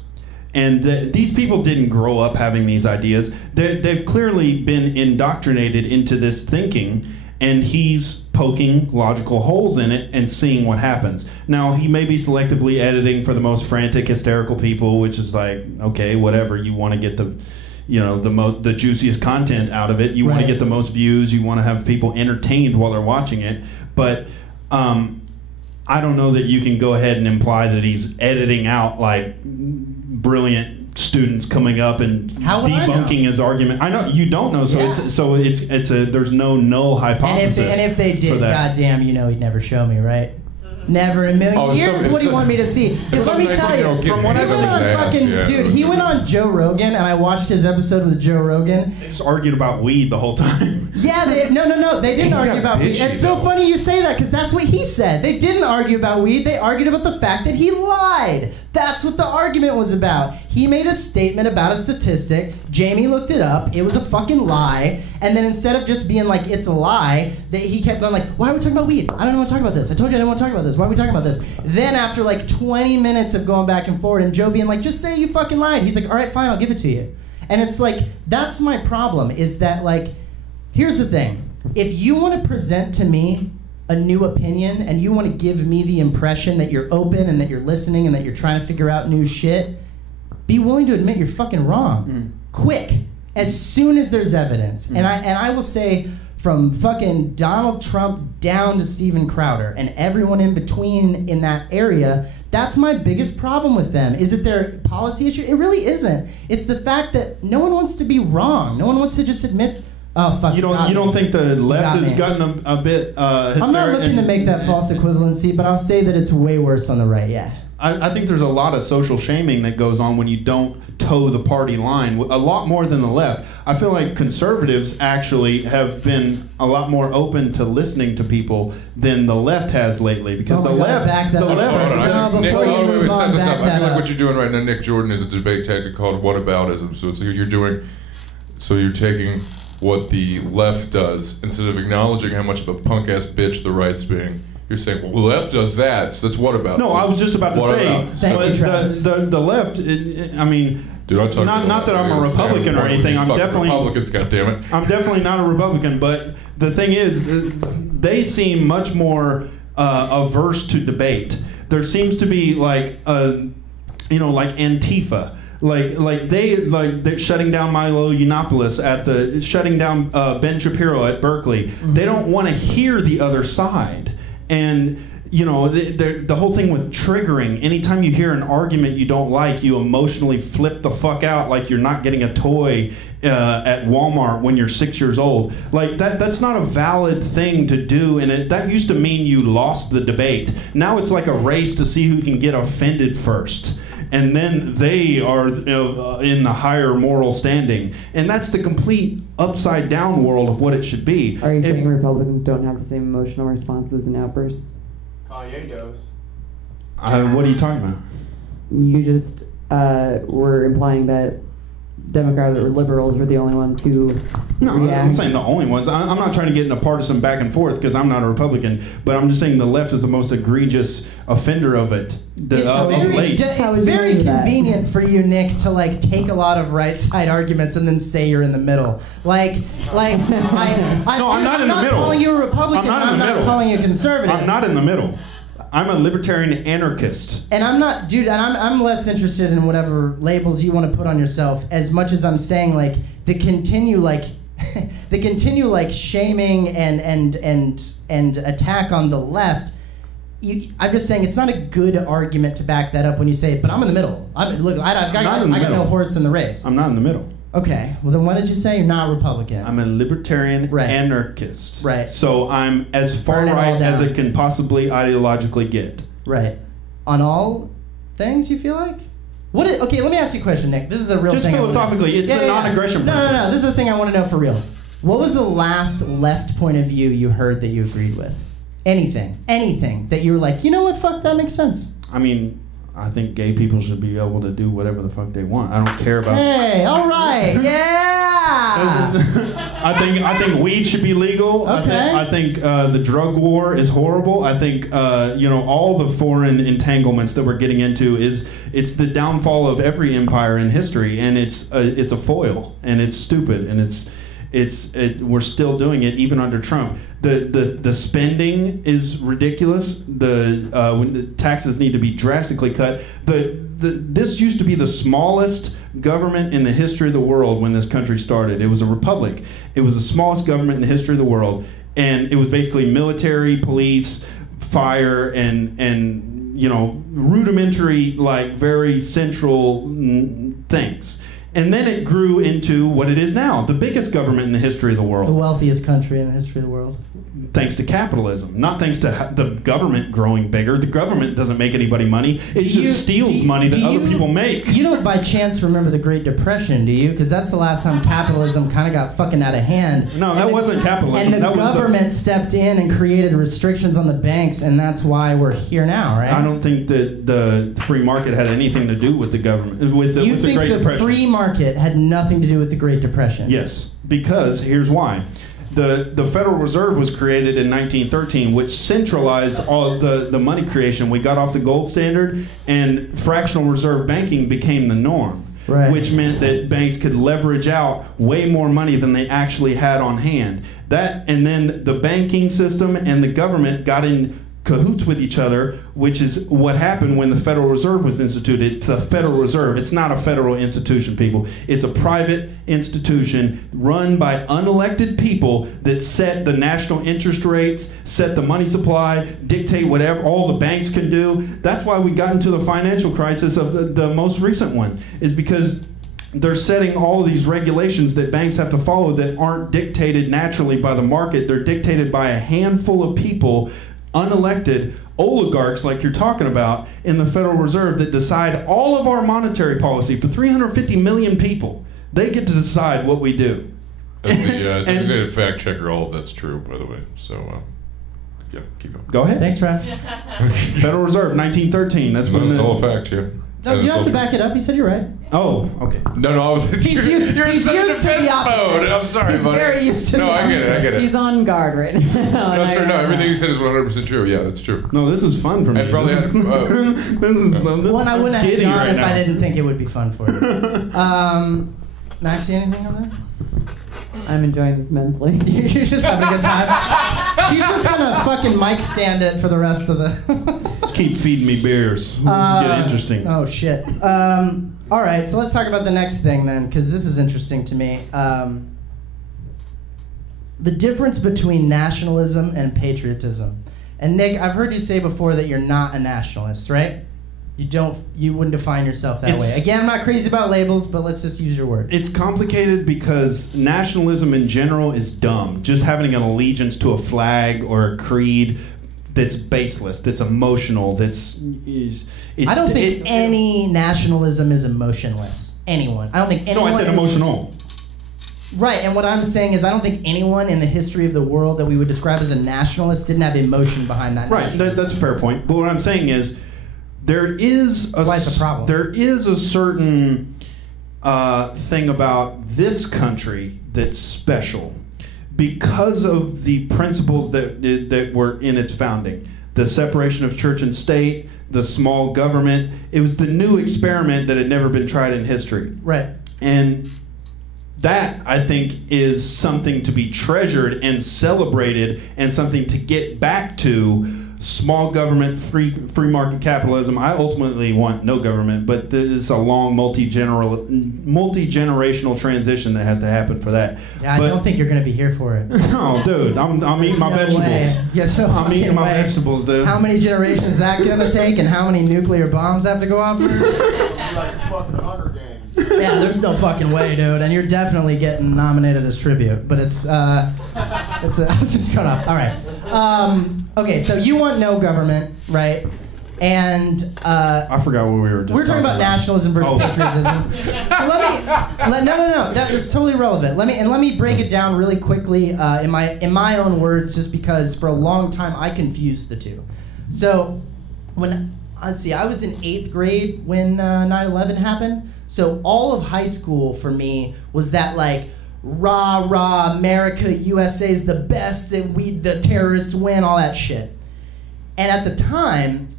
And these people didn't grow up having these ideas. They've clearly been indoctrinated into this thinking, and he's poking logical holes in it and seeing what happens. Now, he may be selectively editing for the most frantic, hysterical people, which is like, okay, whatever. You want to get the juiciest content out of it. You want to get the most views. You want to have people entertained while they're watching it. But I don't know that you can go ahead and imply that he's editing out like brilliant students coming up and debunking his argument. I know you don't know, so it's there's no null hypothesis. And if they did, goddamn, he'd never show me, right? Never in a million years would he want me to see. Because let me tell you, from what I've he went on Joe Rogan, and I watched his episode with Joe Rogan. They just argued about weed the whole time. Yeah, no, they didn't argue about weed. It's so funny you say that, because that's what he said. They didn't argue about weed. They argued about the fact that he lied. That's what the argument was about. He made a statement about a statistic. Jamie looked it up. It was a fucking lie. And then instead of just being like, it's a lie, he kept going like, why are we talking about weed? I don't want to talk about this. I told you I didn't want to talk about this. Why are we talking about this? Then after like 20 minutes of going back and forth and Joe being like, just say you fucking lied. He's like, all right, fine, I'll give it to you. And it's like, that's my problem, is that like, here's the thing. If you want to present to me a new opinion and you want to give me the impression that you're open and that you're listening and that you're trying to figure out new shit, be willing to admit you're fucking wrong. Quick. As soon as there's evidence. And I will say, from fucking Donald Trump down to Steven Crowder and everyone in between in that area, that's my biggest problem with them. Is it their policy issue? It really isn't. It's the fact that no one wants to be wrong. No one wants to just admit, oh, fuck. You don't think the left has gotten a bit hysterical? I'm not looking to make that false equivalency, but I'll say that it's way worse on the right, yeah. I think there's a lot of social shaming that goes on when you don't toe the party line, a lot more than the left. I feel like conservatives actually have been a lot more open to listening to people than the left has lately, because the left... I feel like what you're doing right now, Nick Jordan, is a debate tactic called whataboutism. So you're taking what the left does, instead of acknowledging how much of a punk ass bitch the right's being. You're saying, well, the left does that, so that's what about? No, I was just about to say, the left, I mean, dude, not that I'm a Republican or anything. I'm definitely Republicans, goddammit. I'm definitely not a Republican, but the thing is, they seem much more averse to debate. There seems to be like Antifa. They're shutting down Milo Yiannopoulos shutting down Ben Shapiro at Berkeley. They don't want to hear the other side. And, the whole thing with triggering, anytime you hear an argument you don't like, you emotionally flip the fuck out like you're not getting a toy at Walmart when you're 6 years old. Like, that's not a valid thing to do, and that used to mean you lost the debate. Now it's like a race to see who can get offended first. And then they are in the higher moral standing. And that's the complete upside down world of what it should be. Are you saying Republicans don't have the same emotional responses and outbursts? Kanye does. What are you talking about? You just were implying that Democrats or liberals were the only ones who react. I'm saying the only ones. I'm not trying to get in a partisan back and forth because I'm not a Republican, but I'm just saying the left is the most egregious offender of it. It's very convenient for you, Nick, to like take a lot of right side arguments and then say you're in the middle. I'm not in the middle. Calling you a Republican. I'm not calling you a conservative. I'm not in the middle. I'm a libertarian anarchist. And I'm not, dude, and I'm less interested in whatever labels you want to put on yourself as much as I'm saying, like, the continue shaming and attack on the left. I'm just saying it's not a good argument to back that up when you say, but I'm in the middle. I got no horse in the race. I'm not in the middle. Okay, well then what did you say? You're not a Republican. I'm a libertarian anarchist. Right. So I'm as far right as it can possibly ideologically get. Right. On all things, you feel like? Okay, let me ask you a question, Nick. This is a real thing. Just philosophically, it's a non-aggression principle. No. This is the thing I want to know for real. What was the last left point of view you heard that you agreed with? Anything that you were like, you know what, fuck, that makes sense. I mean, I think gay people should be able to do whatever the fuck they want. I don't care about. Hey, all right, yeah. I think weed should be legal. Okay. I think the drug war is horrible. I think all the foreign entanglements that we're getting into it's the downfall of every empire in history, and it's a foil, and it's stupid, and we're still doing it even under Trump. The spending is ridiculous. When the taxes need to be drastically cut. This used to be the smallest government in the history of the world when this country started. It was a republic. It was the smallest government in the history of the world, and it was basically military, police, fire, and rudimentary, like very central things. And then it grew into what it is now, the biggest government in the history of the world. The wealthiest country in the history of the world. Thanks to capitalism, not thanks to the government growing bigger. The government doesn't make anybody money. It just steals money that other people make. You don't by chance remember the Great Depression, do you? Because that's the last time capitalism kind of got fucking out of hand. No, that wasn't capitalism. And the government stepped in and created restrictions on the banks, and that's why we're here now, right? I don't think that the free market had anything to do with the government, with the Great Depression. You think the free market had nothing to do with the Great Depression? Yes, because here's why. The Federal Reserve was created in 1913, which centralized all the money creation. We got off the gold standard, and fractional reserve banking became the norm, right. Which meant that banks could leverage out way more money than they actually had on hand. And then the banking system and the government got in cahoots with each other, which is what happened when the Federal Reserve was instituted. It's the Federal Reserve. It's not a federal institution, people. It's a private institution run by unelected people that set the national interest rates, set the money supply, dictate whatever all the banks can do. That's why we got into the financial crisis of the most recent one, is because they're setting all of these regulations that banks have to follow that aren't dictated naturally by the market. They're dictated by a handful of people, unelected oligarchs like you're talking about in the Federal Reserve, that decide all of our monetary policy for 350 million people. They get to decide what we do. Just going to fact check all of that's true, by the way. So, yeah, keep going. Go ahead. Thanks, Trav. Federal Reserve, 1913. That's when the whole fact here. No, you don't have to back it up. He said you're right. Oh, okay. No, He's used to the opposite. mode. I'm sorry, He's buddy. very used to the opposite. I get it. He's on guard right now. That's right. No, everything you said is 100% true. Yeah, that's true. No, this is fun for me. And probably this is something. One I wouldn't have done right if now. I didn't think it would be fun for you. Maxi, anything on that? I'm enjoying this immensely. You're just having a good time. She's just gonna fucking mic stand it for the rest of the. Just keep feeding me beers. This is getting interesting. Oh shit. All right, so let's talk about the next thing then, because this is interesting to me. The difference between nationalism and patriotism. And Nick, I've heard you say before that you're not a nationalist, right? You wouldn't define yourself that way. Again, I'm not crazy about labels, but let's just use your words. It's complicated because nationalism in general is dumb. Just having an allegiance to a flag or a creed that's baseless, that's emotional, I don't think any nationalism is emotionless. Anyone. I don't think anyone. No, I said emotional. Right, and what I'm saying is I don't think anyone in the history of the world that we would describe as a nationalist didn't have emotion behind that. Right, that's a fair point. But what I'm saying is there is a problem. There is a certain thing about this country that's special because of the principles that were in its founding. The separation of church and state, the small government. It was the new experiment that had never been tried in history. Right. And that, I think, is something to be treasured and celebrated and something to get back to. Small government, free market capitalism. I ultimately want no government, but there's a long multi-generational transition that has to happen for that. Yeah, I don't think you're going to be here for it. No, dude, I'm eating my vegetables. Yes, I'm eating my vegetables, dude. How many generations is that going to take, and how many nuclear bombs have to go off? Like fucking Hunger Games. Yeah, there's no fucking way, dude, and you're definitely getting nominated as tribute. But it's I'm just going off. All right. Okay, so you want no government, right? And I forgot what we were just we're talking about nationalism versus patriotism. So no, that's totally relevant. Let me break it down really quickly in my own words, just because for a long time I confused the two. So I was in 8th grade when 9/11 happened. So all of high school for me was that like rah rah America, USA's the best, that the terrorists win, all that shit. And at the time,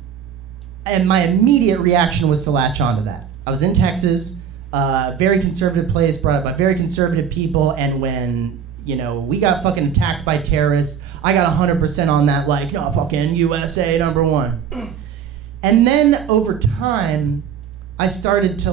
and my immediate reaction was to latch onto that. I was in Texas, very conservative place, brought up by very conservative people, and when, we got fucking attacked by terrorists, I got 100% on that, like, no, fucking USA #1. And then over time, I started to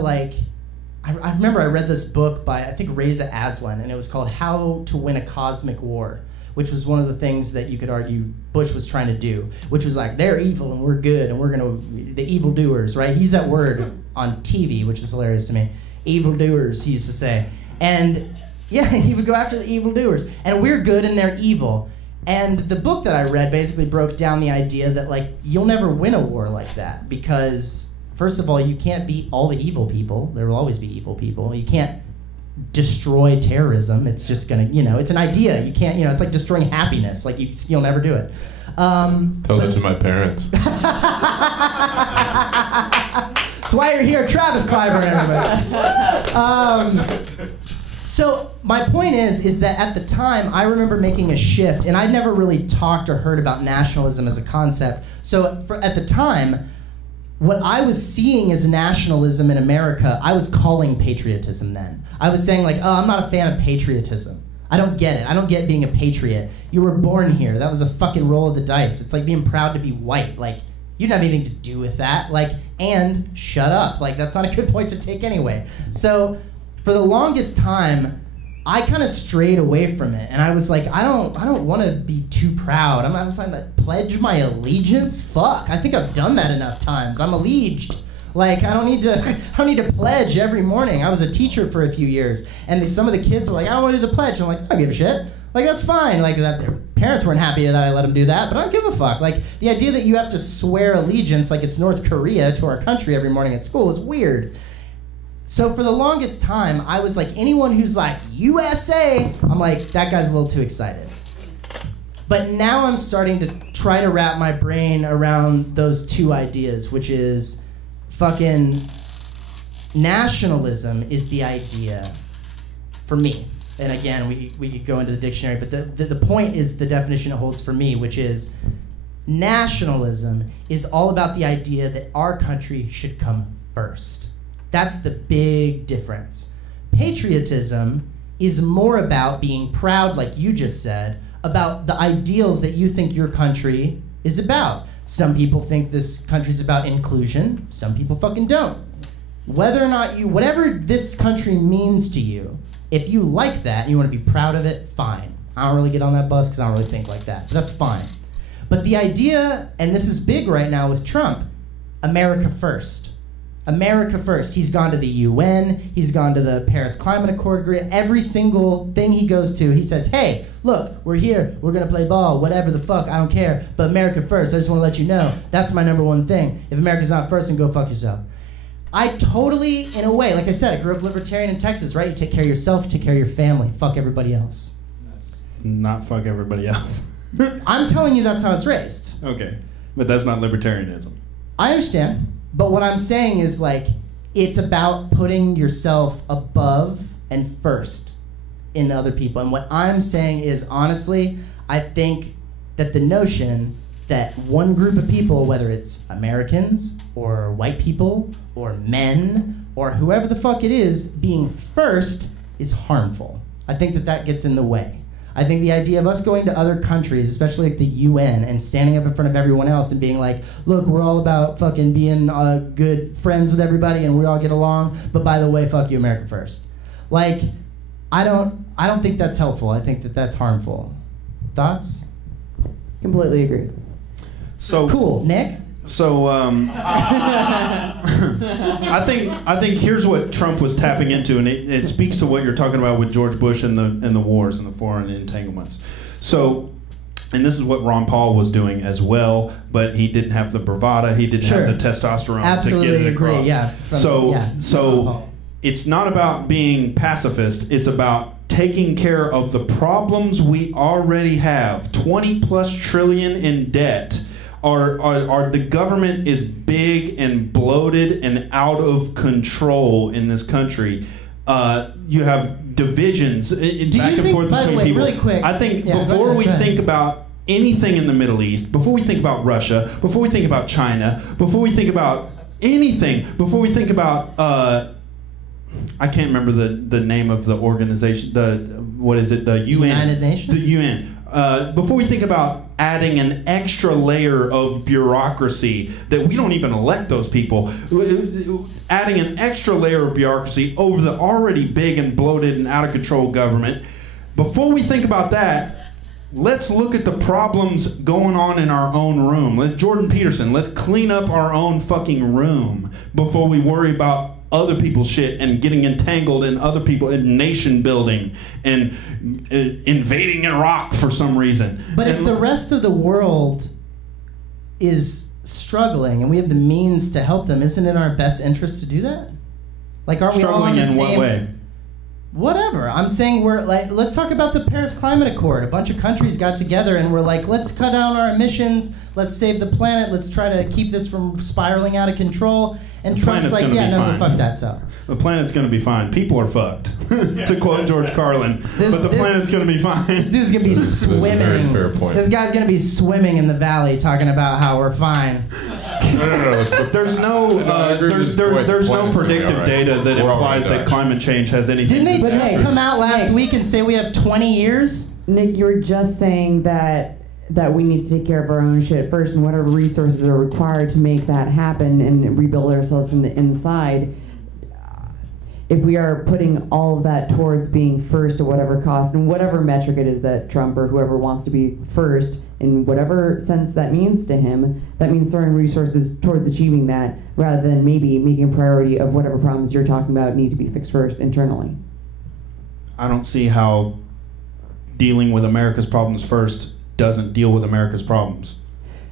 I remember I read this book by, I think, Reza Aslan, and it was called How to Win a Cosmic War, which was one of the things that you could argue Bush was trying to do, which was like, they're evil and we're good and we're the evildoers, right? He used that word on TV, which is hilarious to me. Evildoers, he used to say. And yeah, he would go after the evildoers. And we're good and they're evil. And the book that I read basically broke down the idea that, like, you'll never win a war like that because, first of all, you can't beat all the evil people. There will always be evil people. You can't destroy terrorism. It's just gonna, it's an idea. You can't, it's like destroying happiness. Like you'll never do it. Tell that to my parents. That's why you're here, Travis Clyburn, everybody. So my point is that at the time I remember making a shift, and I'd never really talked or heard about nationalism as a concept. So at the time, what I was seeing as nationalism in America, I was calling patriotism then. I was saying like, oh, I'm not a fan of patriotism. I don't get it. I don't get being a patriot. You were born here. That was a fucking roll of the dice. It's like being proud to be white. Like, you didn't have anything to do with that. Like, and shut up. Like, that's not a good point to take anyway. So for the longest time, I kind of strayed away from it, and I was like, I don't want to be too proud. I'm not trying to pledge my allegiance. Fuck, I think I've done that enough times. I'm alleged. Like, I don't need to pledge every morning. I was a teacher for a few years, and some of the kids were like, I don't want to do the pledge. I'm like, I don't give a shit. Like, that's fine. Like, that their parents weren't happy that I let them do that, but I don't give a fuck. Like, the idea that you have to swear allegiance like it's North Korea to our country every morning at school is weird. So for the longest time, I was like, anyone who's like, USA, I'm like, that guy's a little too excited. But now I'm starting to try to wrap my brain around those two ideas, which is fucking nationalism is the idea for me. And again, we could go into the dictionary, but the point is the definition it holds for me, which is nationalism is all about the idea that our country should come first. That's the big difference. Patriotism is more about being proud, like you just said, about the ideals that you think your country is about. Some people think this country's about inclusion. Some people fucking don't. Whether or not whatever this country means to you, if you like that and you want to be proud of it, fine. I don't really get on that bus because I don't really think like that, but that's fine. But the idea, and this is big right now with Trump, America first. America first. He's gone to the UN, he's gone to the Paris Climate Accord, every single thing he goes to, he says, hey, look, we're here, we're gonna play ball, whatever the fuck, I don't care, but America first. I just wanna let you know, that's my number one thing. If America's not first, then go fuck yourself. I totally, in a way, like I said, I grew up libertarian in Texas, right? You take care of yourself, take care of your family, fuck everybody else. Not fuck everybody else. I'm telling you that's how it's raised. Okay, but that's not libertarianism. I understand. But what I'm saying is, like, it's about putting yourself above and first in other people. And what I'm saying is, honestly, I think that the notion that one group of people, whether it's Americans or white people or men or whoever the fuck it is, being first is harmful. I think that gets in the way. I think the idea of us going to other countries, especially like the UN, and standing up in front of everyone else and being like, look, we're all about fucking being good friends with everybody and we all get along, but by the way, fuck you, America first. Like, I don't think that's helpful. I think that's harmful. Thoughts? Completely agree. So cool, Nick? So I think here's what Trump was tapping into, and it speaks to what you're talking about with George Bush and the wars and the foreign entanglements. So And this is what Ron Paul was doing as well, but he didn't have the bravado, he didn't have the testosterone Absolutely to get it across. agree, yeah. So it's not about being pacifist, it's about taking care of the problems we already have. 20 plus trillion in debt. The government is big and bloated and out of control in this country. You have divisions back and forth between people. Really quick, I think before we think about anything in the Middle East, before we think about Russia, before we think about China, before we think about anything, before we think about I can't remember the name of the organization. The UN. United Nations. The UN. Before we think about adding an extra layer of bureaucracy that we don't even elect those people, adding an extra layer of bureaucracy over the already big and bloated and out of control government, before we think about that, let's look at the problems going on in our own room. Jordan Peterson, let's clean up our own fucking room before we worry about other people's shit and getting entangled in other people in nation building and invading Iraq for some reason. But if the rest of the world is struggling and we have the means to help them, isn't it in our best interest to do that? Like, aren't we all on the same... Struggling in what way? Whatever. I'm saying let's talk about the Paris Climate Accord. A bunch of countries got together and we're like, let's cut down our emissions, let's save the planet, let's try to keep this from spiraling out of control. And Trump's like, fuck that stuff. The planet's going to be fine. People are fucked, to quote George Carlin. But the planet's going to be fine. This dude's going to be swimming. Very fair point. This guy's going to be swimming in the valley talking about how we're fine. No. There's no predictive data that implies that climate change has anything to do with it. Didn't they come out last Nick, week and say we have 20 years? Nick, you were just saying that we need to take care of our own shit first, and whatever resources are required to make that happen and rebuild ourselves from the inside. If we are putting all of that towards being first at whatever cost, and whatever metric it is that Trump or whoever wants to be first, in whatever sense that means to him, that means throwing resources towards achieving that, rather than maybe making a priority of whatever problems you're talking about need to be fixed first internally. I don't see how dealing with America's problems first doesn't deal with America's problems.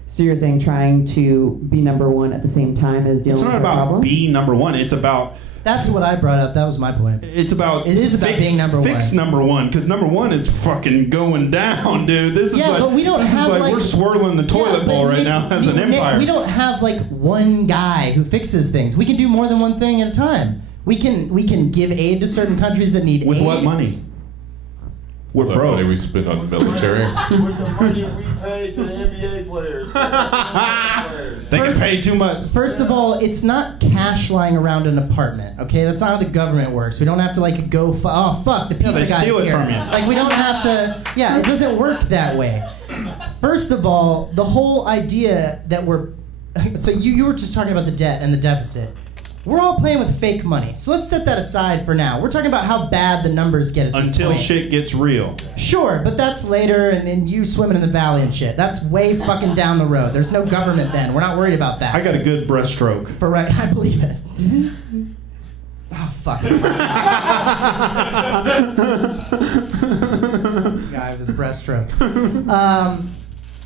So you're saying trying to be number one at the same time as dealing with the problem? It's not about be number one. It's about... That's what I brought up. That was my point. It is about being number one. Fix number one, because number one is fucking going down, dude. This is but we don't have we're swirling the toilet bowl right now as an empire. We don't have one guy who fixes things. We can do more than one thing at a time. We can give aid to certain countries that need aid. With what money? We're broke. Money we spend on the military. With the money we pay to the NBA players. They get paid too much. First of all, it's not cash lying around an apartment, okay? That's not how the government works. We don't have to go, the pizza guy's steal it here. from you. We don't have to, it doesn't work that way. First of all, the whole idea that so you were just talking about the debt and the deficit. We're all playing with fake money. So let's set that aside for now. We're talking about how bad the numbers get at this point. Until shit gets real. Sure, but that's later and you swimming in the valley and shit. That's way fucking down the road. There's no government then. We're not worried about that. I got a good breaststroke. I believe it. Oh, fuck. Guy with his breaststroke.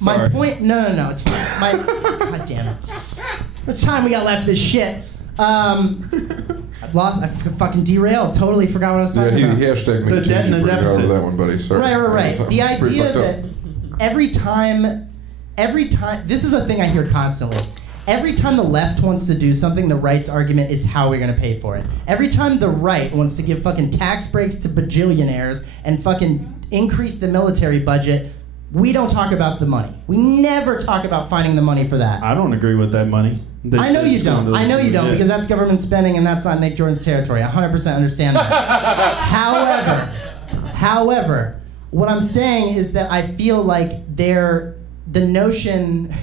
My point... No, it's fine. God damn it. How much time we got left this shit? I've lost. I fucking derailed. Totally forgot what I was talking about. He hashtag me. The debt and the deficit. Over that one, buddy. Sorry. Right. The idea that every time, this is a thing I hear constantly. Every time the left wants to do something, the right's argument is how we're gonna pay for it. Every time the right wants to give fucking tax breaks to bajillionaires and fucking increase the military budget, we don't talk about the money. We never talk about finding the money for that. I don't agree with that money. I know you don't. Because that's government spending and that's not Nick Jordan's territory. I 100% understand that. However, what I'm saying is that I feel like the notion...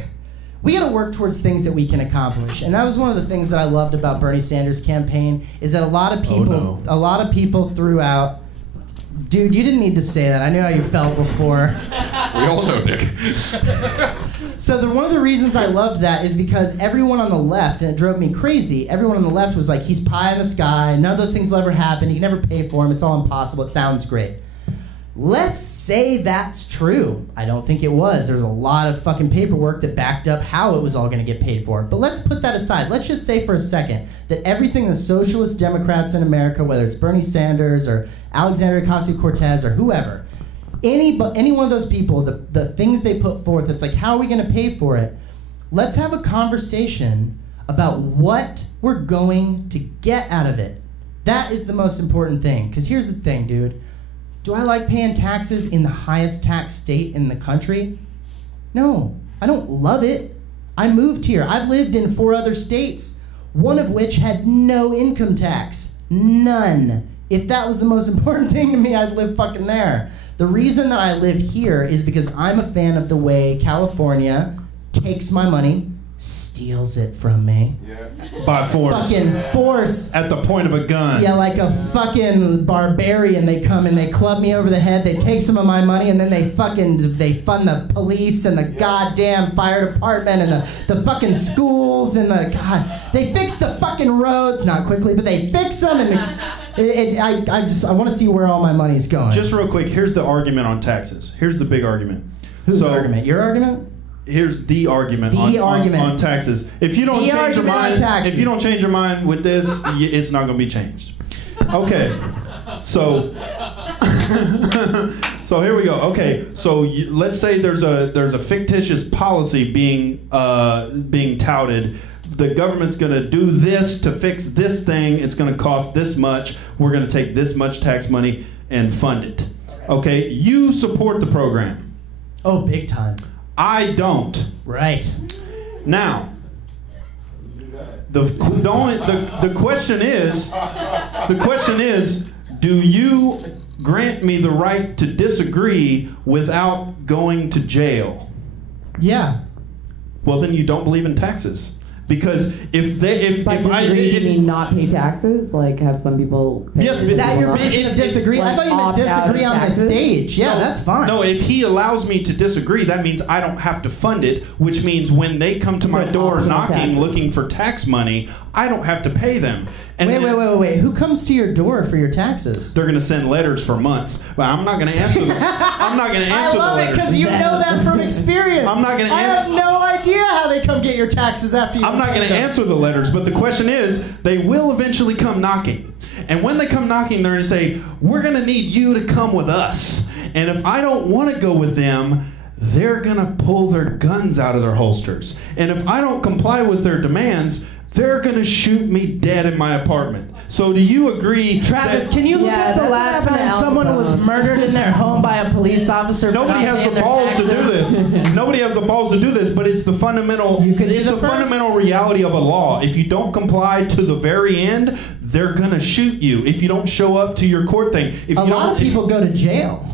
We got to work towards things that we can accomplish, and that was one of the things that I loved about Bernie Sanders' campaign. Is that a lot of people threw out. Dude, you didn't need to say that. I knew how you felt before. We all know, Nick. So one of the reasons I loved that is because everyone on the left, and it drove me crazy. Everyone on the left was like, "He's pie in the sky. None of those things will ever happen. You can never pay for him. It's all impossible. It sounds great." Let's say that's true. I don't think it was. There's a lot of fucking paperwork that backed up how it was all going to get paid for. But let's put that aside. Let's just say for a second that everything the socialist Democrats in America, whether it's Bernie Sanders or Alexandria Ocasio-Cortez or whoever, any one of those people, the things they put forth, it's like, how are we going to pay for it? Let's have a conversation about what we're going to get out of it. That is the most important thing. Because here's the thing, dude. Do I like paying taxes in the highest tax state in the country? No, I don't love it. I moved here. I've lived in 4 other states, one of which had no income tax. None. If that was the most important thing to me, I'd live fucking there. The reason that I live here is because I'm a fan of the way California takes my money, steals it from me. Yeah. By force. Fucking force. At the point of a gun. Yeah, like a fucking barbarian. They come and they club me over the head. They take some of my money and then they fund the police and the goddamn fire department and the fucking schools and they fix the fucking roads, not quickly, but they fix them and I want to see where all my money's going. Just real quick, here's the argument on taxes. Here's the big argument. Whose argument? Your argument? Here's the argument on taxes. If you don't change your mind, with this, it's not going to be changed. Okay, so so here we go. Okay, so let's say there's a fictitious policy being touted. The government's going to do this to fix this thing. It's going to cost this much. We're going to take this much tax money and fund it. Okay, you support the program. Oh, big time. I don't. Right. Now, the question is, do you grant me the right to disagree without going to jail? Yeah. Well, then you don't believe in taxes. Because if you mean not pay taxes, like have some people pay yes, is that your version of disagree? I thought you meant disagree on the stage. Yeah, that's fine. No, if he allows me to disagree, that means I don't have to fund it, which means when they come to my door knocking looking for tax money, I don't have to pay them. And wait. Who comes to your door for your taxes? They're going to send letters for months, but I'm not going to answer them. I'm not going to answer the letters. I love it because you know that from experience. I'm not going to answer. I have no idea how they come get your taxes after you. I'm not going to answer the letters, but the question is, they will eventually come knocking. And when they come knocking, they're going to say, we're going to need you to come with us. And if I don't want to go with them, they're going to pull their guns out of their holsters. And if I don't comply with their demands, they're going to shoot me dead in my apartment. So do you agree? Travis, can you look at the last time someone was murdered in their home by a police officer? Nobody has the balls to do this. Nobody has the balls to do this, but it's the fundamental fundamental reality of a law. If you don't comply to the very end, they're going to shoot you if you don't show up to your court thing. A lot of people go to jail.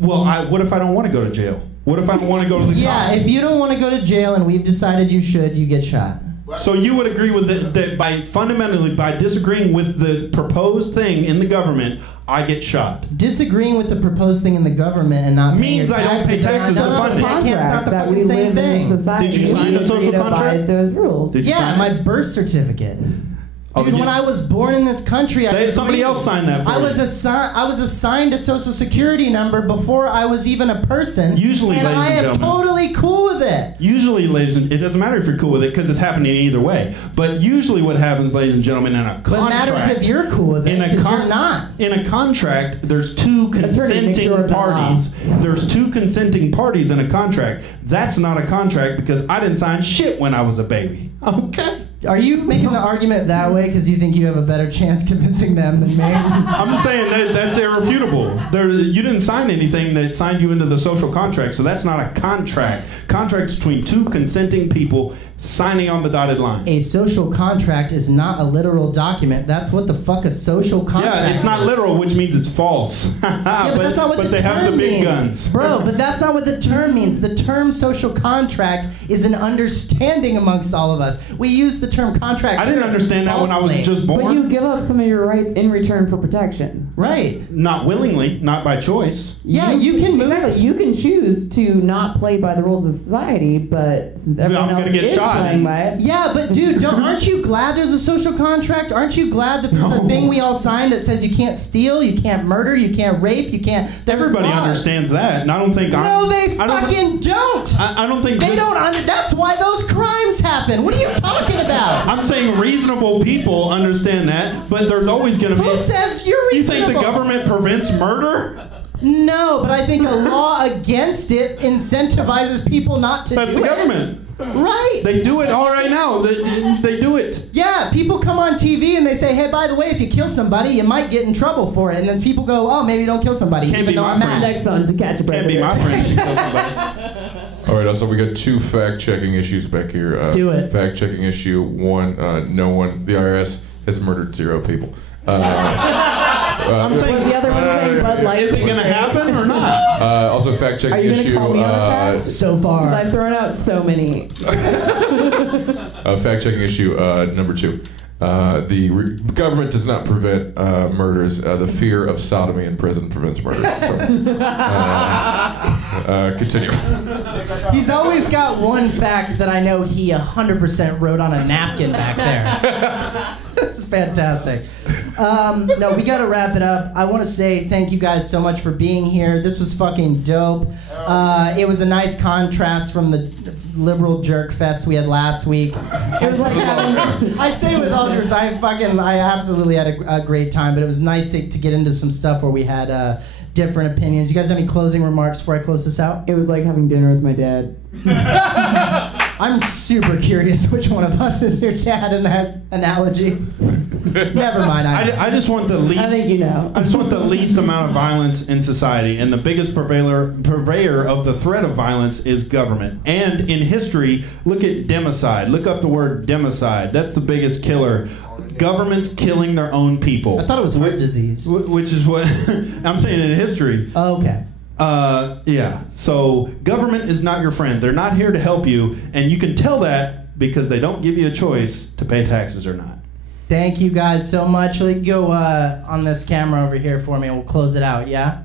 Well, what if I don't want to go to jail? What if I don't want to go to the cops? Yeah, if you don't want to go to jail and we've decided you should, you get shot. So you would agree with that by disagreeing with the proposed thing in the government, I get shot. Disagreeing with the proposed thing in the government and not means I don't pay taxes to fund it. It's not the fucking same thing. Did you sign the social contract? Those rules. Yeah, my birth certificate. Dude, when I was born in this country, somebody else signed that for I was assigned a social security number before I was even a person. Usually, and I am totally cool with it. Usually, ladies and it doesn't matter if you're cool with it because it's happening either way. But usually, what happens, ladies and gentlemen, in a contract. But it matters if you're cool with it because you're not. In a contract, there's two consenting parties. There's two consenting parties in a contract. That's not a contract because I didn't sign shit when I was a baby. Okay. Are you making the argument that way because you think you have a better chance convincing them than me? I'm just saying that's irrefutable. You didn't sign anything that signed you into the social contract, so that's not a contract. Contract's between two consenting people signing on the dotted line. A social contract is not a literal document. That's what the fuck a social contract is. Yeah, it's not literal, which means it's false. Yeah, but that's not what the term means. But they have the big guns. Bro, but that's not what the term means. The term social contract is an understanding amongst all of us. We use the term contract. I didn't understand that when I was just born. But you give up some of your rights in return for protection. Right. Not willingly, not by choice. Yeah, you can move. Exactly. You can choose to not play by the rules of society, but since everyone else is playing by it. Yeah, but Dude, aren't you glad there's a social contract? Aren't you glad that there's a thing we all signed that says you can't steal, you can't murder, you can't rape, you can't... Everybody understands that, and I don't think No, they fucking don't! I don't think... They don't that's why those crimes happen! What are you talking about? I'm saying reasonable people understand that, but there's always going to be... Who says you're reasonable? You think the government prevents murder? No, but I think a law against it incentivizes people not to That's do the it. government. Right. They do it all right now. They do it. Yeah, people come on TV and they say, hey, by the way, if you kill somebody, you might get in trouble for it. And then people go, oh, maybe don't kill somebody. Can't be my friend. Next on To Catch a Predator. Can't be my friend if you kill somebody. All right, also we got 2 fact-checking issues back here. Do it. Fact-checking issue 1, no one, the IRS has murdered 0 people. I'm saying the other one saying Bud Light. Is it going to happen or not? Also fact-checking Are you gonna issue. call me on a fact? So far. I've thrown out so many. Fact-checking issue number 2. The government does not prevent murders. The fear of sodomy in prison prevents murder. So, continue. He's always got one fact that I know he 100% wrote on a napkin back there. This is fantastic. No, we got to wrap it up. I want to say thank you guys so much for being here. This was fucking dope. It was a nice contrast from the liberal jerk fest we had last week. It was like I say with others, I absolutely had a great time, but it was nice to get into some stuff where we had different opinions. You guys have any closing remarks before I close this out? It was like having dinner with my dad. I'm super curious which one of us is your dad in that analogy. Never mind. I just want the least. I think you know. I just want the least amount of violence in society, and the biggest purveyor of the threat of violence is government. And in history, look at democide. Look up the word democide. That's the biggest killer. Governments killing their own people. I thought it was heart disease. Which is what I'm saying in history. Oh, okay. Yeah. So government is not your friend. They're not here to help you, and you can tell that because they don't give you a choice to pay taxes or not. Thank you guys so much. Go on this camera over here for me, and we'll close it out. Yeah.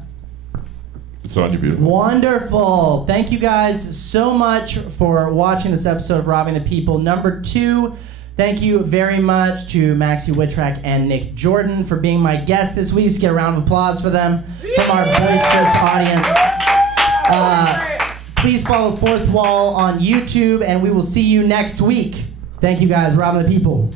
It's on you, beautiful. Wonderful. Thank you guys so much for watching this episode of Robbing the People. Number 2. Thank you very much to Maxi, Witrak, and Nick Jordan for being my guests this week. Let's get a round of applause for them from our boisterous audience. Please follow Fourth Wall on YouTube, and we will see you next week. Thank you guys. Robbing the People.